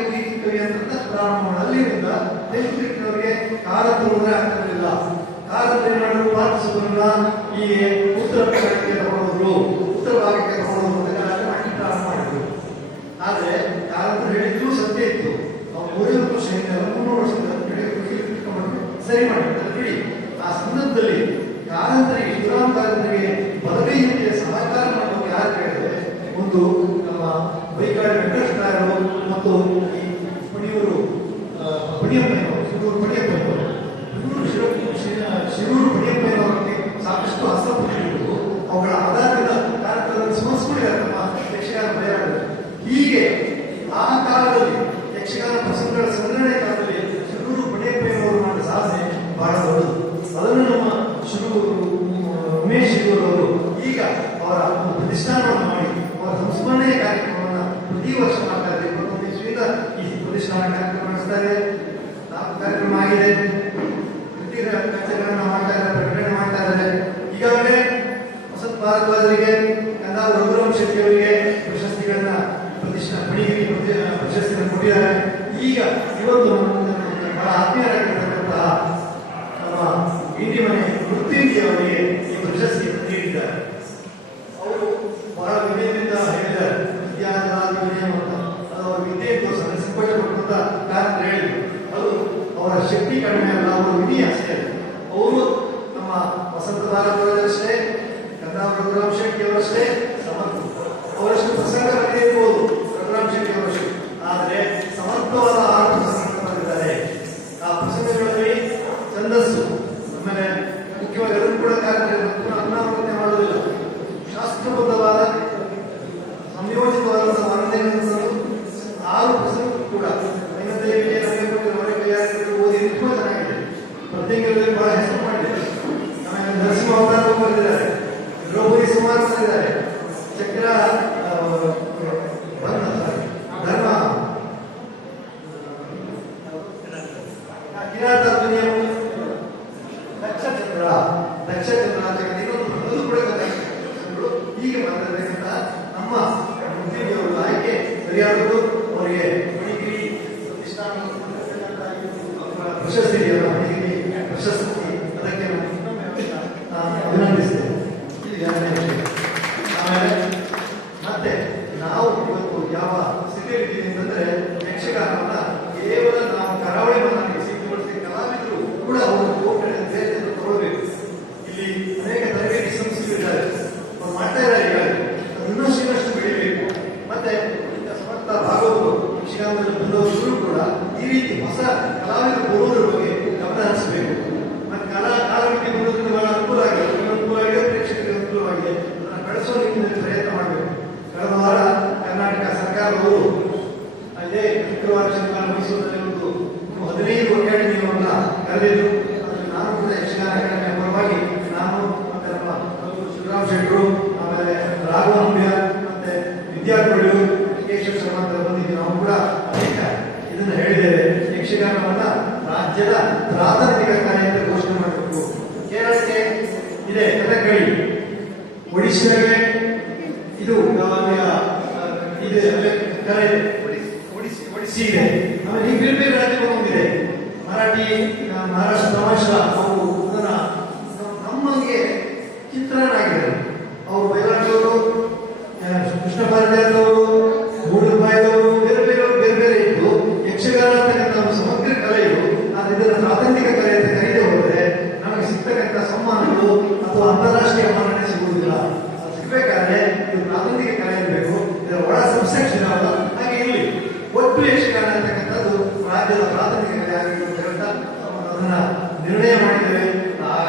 ಕವಿ ಅಂತ ಪ್ರಾರಂಭ ಮಾಡಿ ಅಲ್ಲಿಂದ ತೆಲುಗಿನವರಿಗೆ ಕಾರಂತರು ಆಗ್ತಿರಲಿಲ್ಲ. ಕಾರಂತರು ಏನ್ ಮಾಡಿದ್ರು, ಪಾತಿಸುವುದನ್ನ ಈ ಉತ್ತರ ಕನ್ನಡಕ್ಕೆ ತಗೊಂಡ್ರು, ಉತ್ತರ ಭಾಗಕ್ಕೆ ತಗೊಂಡು ಮಾಡಿ ಪ್ರಾರಂಭ ಮಾಡಿದ್ರು. ಆದ್ರೆ ಕಾರಂತರು ಹೇಳಿದ್ರು ಸತ್ಯ ಇತ್ತು. ಅವ್ರು 350 ವರ್ಷ ಹಿಂದೆ 300 ವರ್ಷದ ಸರಿ ಮಾಡಿರ್ತಾರೆ ಬಿಡಿ. ಆ ಸಂದರ್ಭದಲ್ಲಿ ಕಾರಂತರಿಗೆ ಶಿವರಾಮ್ ಕಾರಂತರಿಗೆ ಬಲಗೈಯಲ್ಲಿ ಸಹಕಾರ ಮಾಡುವ ಯಾರು ಹೇಳಿದ್ರೆ ಒಂದು ನಮ್ಮ ಬೈಕಾಡಿ ವೆಂಕಟೇಶ್ವರರು ಮತ್ತು ಈ ಪುಣಿಯೂರು ಪುಣಿಯಪ್ಪನವರು, ಶಿರೂರು ಪುಣಿಯಪ್ಪನವರಿಗೆ ಸಾಕಷ್ಟು ಹಸ್ತಪುಷ್ಟಿಗಳು ಅವುಗಳ ಆಧಾರದ ಕಾರ್ಯಕ್ರಮವನ್ನು ಸ್ಮರಿಸಿಕೊಂಡಿದ್ದಾರೆ ನಮ್ಮ ಯಕ್ಷಗಾನ ಬಯಲಾಟದಲ್ಲಿ. ಹೀಗೆ ಆ ಕಾಲದಲ್ಲಿ ಯಕ್ಷಗಾನ ಪ್ರಸಂಗಗಳ ಸಂಗ್ರಹಣೆ ಕಾಲದಲ್ಲಿ ಶಿರೂರು ಪುಣಿಯಪ್ಪನವರು ಮಾಡಿದ ಸಾಧನೆ ಬಹಳ ದೊಡ್ಡದು. ಅದನ್ನು ನಮ್ಮ ಉಮೇಶ್ ಅವರು ಈಗ ಅವರ ಪ್ರತಿಷ್ಠಾನವನ್ನು ಮಾಡಿ ಅವರ ಸಂಸ್ಮರಣೆಯ ಕಾರ್ಯಕ್ರಮವನ್ನು ಪ್ರತಿ ವರ್ಷ ಮಾಡ್ತಾ ಇದ್ದಾರೆ. 21 ಇಸ್ವಿಯಿಂದ ಈ ಪ್ರತಿಷ್ಠಾನ ಕಾರ್ಯಕ್ರಮ ನಡೆಸ್ತಾ ಇದೆ. ಕಾರ್ಯಕ್ರಮ ಆಗಿದೆ, ಕೃತಿ ಕಚೇರಿಗಳನ್ನು ಮಾಡ್ತಾ ಇದ್ದಾರೆ, ಪ್ರಕಟಣೆ ಮಾಡ್ತಾ ಇದ್ದಾರೆ. ಈಗಾಗಲೇ ವಸಂತ ಭಾರದ್ವಾಜರಿಗೆ, ಕಂದಾವ ರಘುರಾಮ್ ಶೆಟ್ಟಿ ಅವರಿಗೆ ಪ್ರಶಸ್ತಿಗಳನ್ನ ಮಣಿಗಿರಿ ಪ್ರಶಸ್ತಿಗಳನ್ನು ಕೊಟ್ಟಿದ್ದಾರೆ. ಈಗ ಇವತ್ತು ಬಹಳ ಆತ್ಮೀಯರಾಗಿರ್ತಕ್ಕಂತಹ ನಮ್ಮ ಇಂಡಿ ಮನೆ ಮೃತ್ಯುಂಜಿ ಅವರಿಗೆ ಈ ಪ್ರಶಸ್ತಿ ನೀಡಿದ್ದಾರೆ. ಅವರು ಬಹಳ ವಿನಯದಿಂದ ಹೇಳಿದ್ದಾರೆ, ವಿದ್ಯಾರ್ಥಿ ವಿನಯ ಅಂತ, ಅದು ಅವರ ವಿದ್ಯೆಗೋಸ್ಕರ ಸಂಕೋಚಪಟ್ಟಂತ ಕಾರಣ ಹೇಳಿದ್ರು. ಅದು ಅವರ ಶಕ್ತಿ ಕಡಿಮೆ ಅಲ್ಲ, ಅವರು ವಿನಯ ಅಷ್ಟೇ. ಅವರು ನಮ್ಮ ವಸಂತ ಭಾರದ್ವಾಜರಷ್ಟೇ, ಕಂದಾವ ರಘುರಾಮ್ ಶೆಟ್ಟಿ ಅವರಷ್ಟೇ ಅವರಷ್ಟು ಪ್ರಸಂಗ ಬರೆದಿರಬಹುದು ರಘುರಾಮ್ ಶೆಟ್ಟಿ ಅವರಷ್ಟು, ಆದರೆ ಸಮರ್ಥವಾದ 6 ಪ್ರಸಂಗ ಬರೆದಿದ್ದಾರೆ. ಆ ಪ್ರಸಂಗಗಳಲ್ಲಿ ಛಂದಸ್ಸು, ಆಮೇಲೆ ಮುಖ್ಯವಾಗಿ ಅದನ್ನು ಕೂಡ ಅನಾವರಣೆ ಮಾಡುವುದಿಲ್ಲ, ಶಾಸ್ತ್ರಬದ್ಧವಾದ ಸಂಯೋಜಿತವಾದ ವರ್ಣನೆಗಳನ್ನು 6 ಪ್ರಸಂಗ ಕೂಡ ಐನಂದೇ ವಿಜಯನಗರ ಕೈಯಾರಿಕೆ ಓದಿ ತುಂಬಾ ಚೆನ್ನಾಗಿದೆ. ಪ್ರತ್ಯೇಕದಲ್ಲಿ ಬಹಳ ಹೆಸರು ಮಾಡಿದೆ. ಆಮೇಲೆ ನರಸಿಂಹ ಅವತಾರ ಬರೆದಿದ್ದಾರೆ, ದ್ರೌಪದಿ ಸುಮಾರು ಬರೆದಿದ್ದಾರೆ, ಚಕ್ರ ಧರ್ಮ ಕಿರಾತ ದುನಿಯವು ದಕ್ಷಚಂದ್ರ ಅಂತ ಇನ್ನೊಂದು ಕೂಡ ಕಥೆಗಳು ಹೀಗೆ ಬರೆದಿರತಕ್ಕಂಥ ನಮ್ಮ ಮುಖ್ಯವರು ಆಯ್ಕೆ ಸರಿಯಾದದ್ದು. ಅವರಿಗೆ ಮಣಿಗಿರಿ ಪ್ರತಿಷ್ಠಾನ ಪ್ರಶಸ್ತಿ ಇದೆಯಲ್ಲ, ಮಣಿಗಿರಿ ಪ್ರಶಸ್ತಿ, ಅದಕ್ಕೆ ನಾನು ಅಭಿನಂದಿಸ್ತೇನೆ. ಇದು ಎರಡನೇ ವಿಷಯ. ಆಮೇಲೆ ಮತ್ತೆ ನಾವು ಇವತ್ತು ಯಾವ ಸ್ಥಿತಿಯಲ್ಲಿದ್ದೀವಿ ಅಂತಂದ್ರೆ, ಯಕ್ಷಗಾನವನ್ನ ಕೇವಲ ನಾವು ಕರಾವಳಿ ಮನ್ನಣೆಗೆ ಸೀಮಿತಗೊಳಿಸಿ ಕಲಾವಿದರು ಕೂಡ ಅವರು ಬೇರೆಯನ್ನು ತಗೊಳ್ಬೇಕು. ಇಲ್ಲಿ ಅನೇಕ ತರಬೇತಿ ಸಂಸ್ಥೆಗಳಿದ್ದಾರೆ, ಅವ್ರು ಮಾಡ್ತಾ ಇದ್ದಾರೆ. ಈಗ ಇನ್ನಷ್ಟು ಬೆಳಿಬೇಕು. ಮತ್ತೆ ಸಮರ್ಥ ಭಾಗವತರು ಯಕ್ಷಗಾನದಲ್ಲಿ ಬಂದವರು ಕೂಡ ಈ ರೀತಿ ಹೊಸ ಕಲಾವಿದರು ಬರುವುದರ ಬಗ್ಗೆ ಗಮನ ಹರಿಸಬೇಕು. ಮತ್ತೆ ಕಾಲಮಿತಿ ಬರುವುದರಿಂದ ಬಹಳ ಅನುಕೂಲ ಆಗಿದೆ, ಪ್ರೇಕ್ಷಕರಿಗೆ ಅನುಕೂಲವಾಗಿದೆ. ಅದನ್ನು ಬೆಳೆಸೋ ನಿಟ್ಟಿನಲ್ಲಿ ಪ್ರಯತ್ನ ಮಾಡಬೇಕು. ಕಳೆದ ವಾರ ಕರ್ನಾಟಕ ಸರ್ಕಾರದವರು ಅದೇ ಶುಕ್ರವಾರ ಶನಿವಾರ ಮೈಸೂರಿನಲ್ಲಿ ಒಂದು 15 ಅಕಾಡೆಮಿಯವನ್ನ ಕರೆದಿದ್ದು. ನಾನು ಕೂಡ ಯಕ್ಷಗಾನ ಅಕಾಡೆಮಿಯ ಪರವಾಗಿ ನಾನು ಮತ್ತೆ ನಮ್ಮ ಶಿವರಾಮ್ ಶೆಟ್ಟರು, ಆಮೇಲೆ ರಾಘವಂಬ್ಯ, ಮತ್ತೆ ವಿದ್ಯಾರ್ಥಿಗಳು ಕೇಶವ ಶರ್ಮಾ ಬಂದಿದ್ದೀವಿ. ನಾವು ಕೂಡ ಅನೇಕ ಇದನ್ನು ಹೇಳಿದ್ದೇವೆ. ಯಕ್ಷಗಾನವನ್ನ ರಾಜ್ಯದ ಪ್ರಾಥಮಿಕ ಕಲೆ ಅಂತ ಘೋಷಣೆ ಮಾಡಬೇಕು. ಕೇರಳಕ್ಕೆ ಇದೆ ಕಥಕಳಿ, ಒಡಿಶಾಗೆ ಇದು ಕಲೆ ಒಡಿಸಿ ಇದೆ. ಆಮೇಲೆ ಈ ಬೇರೆ ಬೇರೆ ರಾಜ್ಯಗಳು ಹೊಂದಿದೆ. ಮರಾಠಿ, ಮಹಾರಾಷ್ಟ್ರ, ತಮಾಷಾ, ಅವರು ನಮಗೆ ಚಿತ್ರನಾಗಿದ್ದಾರೆ. ಅವರು ಬೈಲಾಟವರು, ಕೃಷ್ಣ ಭಾರತಿಯವರು, ಮೂಡುಪಾಯದವರು, ಬೇರೆ ಬೇರೆ ಇದ್ದು ಯಕ್ಷಗಾನ ಅಂತಕ್ಕಂಥ ಒಂದು ಸಮಗ್ರ ಕಲೆ ಇದು. ಆದರೆ ಇದರ ಪ್ರಾಥಮಿಕ ಕಲೆ ಅಂತ ಕರೀದೆ ಹೋದರೆ ನಮಗೆ ಸಿಗ್ತಕ್ಕಂಥ ಸಮ್ಮಾನಗಳು ಅಥವಾ ಅಂತಾರಾಷ್ಟ್ರೀಯ ಮನ್ನಣೆ ಸಿಗುವುದಿಲ್ಲ. ಸಿಗಬೇಕಾದ್ರೆ ಇದು ಪ್ರಾಥಮಿಕ ಕಲೆ ಇರಬೇಕು. ಇದರ ಒಳ ಸಬ್ಸೆಕ್ಷನ್ ಅಲ್ಲ, ಹಾಗೆ ಇರಲಿ. ಒಟ್ಟು ಯಕ್ಷಗಾನ ಅಂತಕ್ಕಂಥದ್ದು ರಾಜ್ಯದ ಪ್ರಾಥಮಿಕ ಕಲೆ ಆಗಿರ್ತಕ್ಕಂಥ ಅದನ್ನ ನಿರ್ಣಯ ಮಾಡಿದ್ದೇವೆ.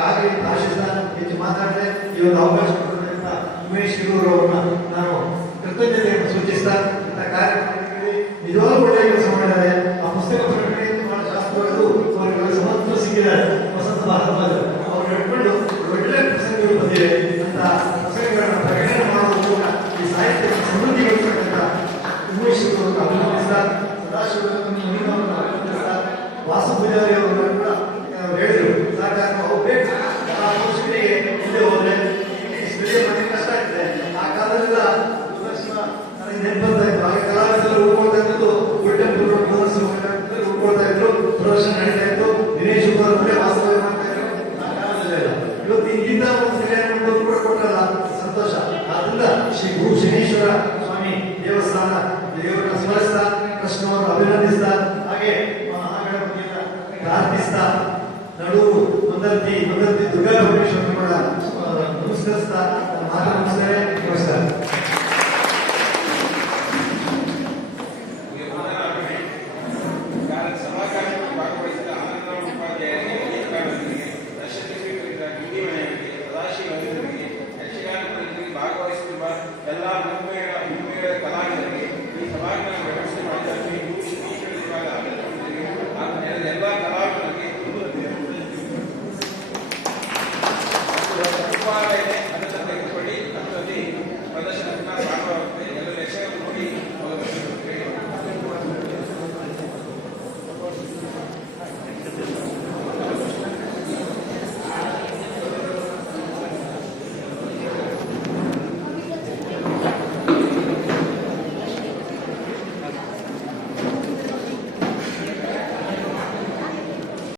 ಹಾಗೆ ಆಶಿಸ್ತಾ ಹೆಚ್ಚು ಮಾತಾಡಿದೆ. ಈ ಒಂದು ಅವಕಾಶ ಕೊಟ್ಟಿರುವಂತ ಉಮೇಶ್ ಅವರನ್ನ ನಾನು ಕೃತಜ್ಞತೆಯನ್ನು ಸೂಚಿಸ್ತಾ ಇಂಥ ಕಾರ್ಯಕ್ರಮದಲ್ಲಿ ನಿಜವಾಗ್ಲೂ ಒಳ್ಳೆಯ ಕೆಲಸ ಮಾಡಿದ್ದಾರೆ. ಆ ಪುಸ್ತಕ ಪ್ರಕಟಣೆ ಬಹಳ ಶಾಸ್ತ್ರಗಳು ಅವರಿಗೆ ಸಮರ್ಥ ಸಿಕ್ಕಿದ್ದಾರೆ. ವಸಂತ ಭಾರದ್ವಾಜ ಅವರು ಹೇಳ್ಕೊಂಡು ಒಳ್ಳೆ ಪ್ರಸಂಗಗಳು ಬಂದಿವೆ ಅಂತ ಪ್ರಸಂಗಗಳನ್ನು ಪ್ರಕಟಣೆ ಮಾಡುವ ಮೂಲಕ ಈ ಸಾಹಿತ್ಯವನ್ನು ಸಮೃದ್ಧಿಗೊಳಿಸತಕ್ಕಂಥ ಉಮೇಶ್ ಅವರನ್ನು ಅಭಿನಂದಿಸ್ತಾ, ಸದಾಶಿವರನ್ನು ಅಭಿನಂದಿಸ್ತಾ, ವಾಸು ಪೂಜಾರಿ ಅವರನ್ನು ಕೂಡ ಹೇಳಿದರು ಸಾಕಾರ ಹೋಗ್ಬೇಕು. ಆ ಪುರುಷರಿಗೆ ಹಿಂದೆ ಹೋದ್ರೆ ಸ್ಥಳೀಯ ಮನೆ ಕಷ್ಟ ಆಗ್ತದೆ. ಆ ಕಾಲದಿಂದ ನನಗೆ ನೆನಪಂತ ಇತ್ತು. ಹಾಗೆ ಕಲಾವಿದರು ಉಳ್ಕೊಳ್ತಾ ಇದ್ದು ಗೋಲ್ಡನ್ ಉಳ್ಕೊಳ್ತಾ ಇದ್ರು, ಪ್ರದರ್ಶನ ನಡೀತಾ ಇತ್ತು. ದಿನೇಶ್ ಉಪರೇ ವಾಸ್ತವ ಮಾಡ್ತಾ ಇದ್ರು. ಆ ಕಾಲದಲ್ಲೆಲ್ಲ ಇವತ್ತು ಇಂಥ ಒಂದು ಕಲ್ಯಾಣ ಕೂಡ ಕೊಟ್ಟಲ್ಲ, ಸಂತೋಷ. ಆದ್ರಿಂದ ಶ್ರೀ ಗುರು ಶನೇಶ್ವರ ಸ್ವಾಮಿ ದೇವಸ್ಥಾನ ದೇವರನ್ನ ಸ್ಮರಿಸ್ತಾ, ಕೃಷ್ಣವನ್ನು ಅಭಿನಂದಿಸ್ತಾ, ಹಾಗೆ ಮಹಾಗಣಪತಿಯನ್ನ ಪ್ರಾರ್ಥಿಸ್ತಾ, ನಡುವು ಮಂದರ್ತಿ ದುರ್ಗಾ ಪರಮೇಶ್ವರನ್ನು ಕೂಡ ನಮಸ್ಕರಿಸ್ತಾ ಮಾತು ಮುಗಿಸ್ತೇವೆ.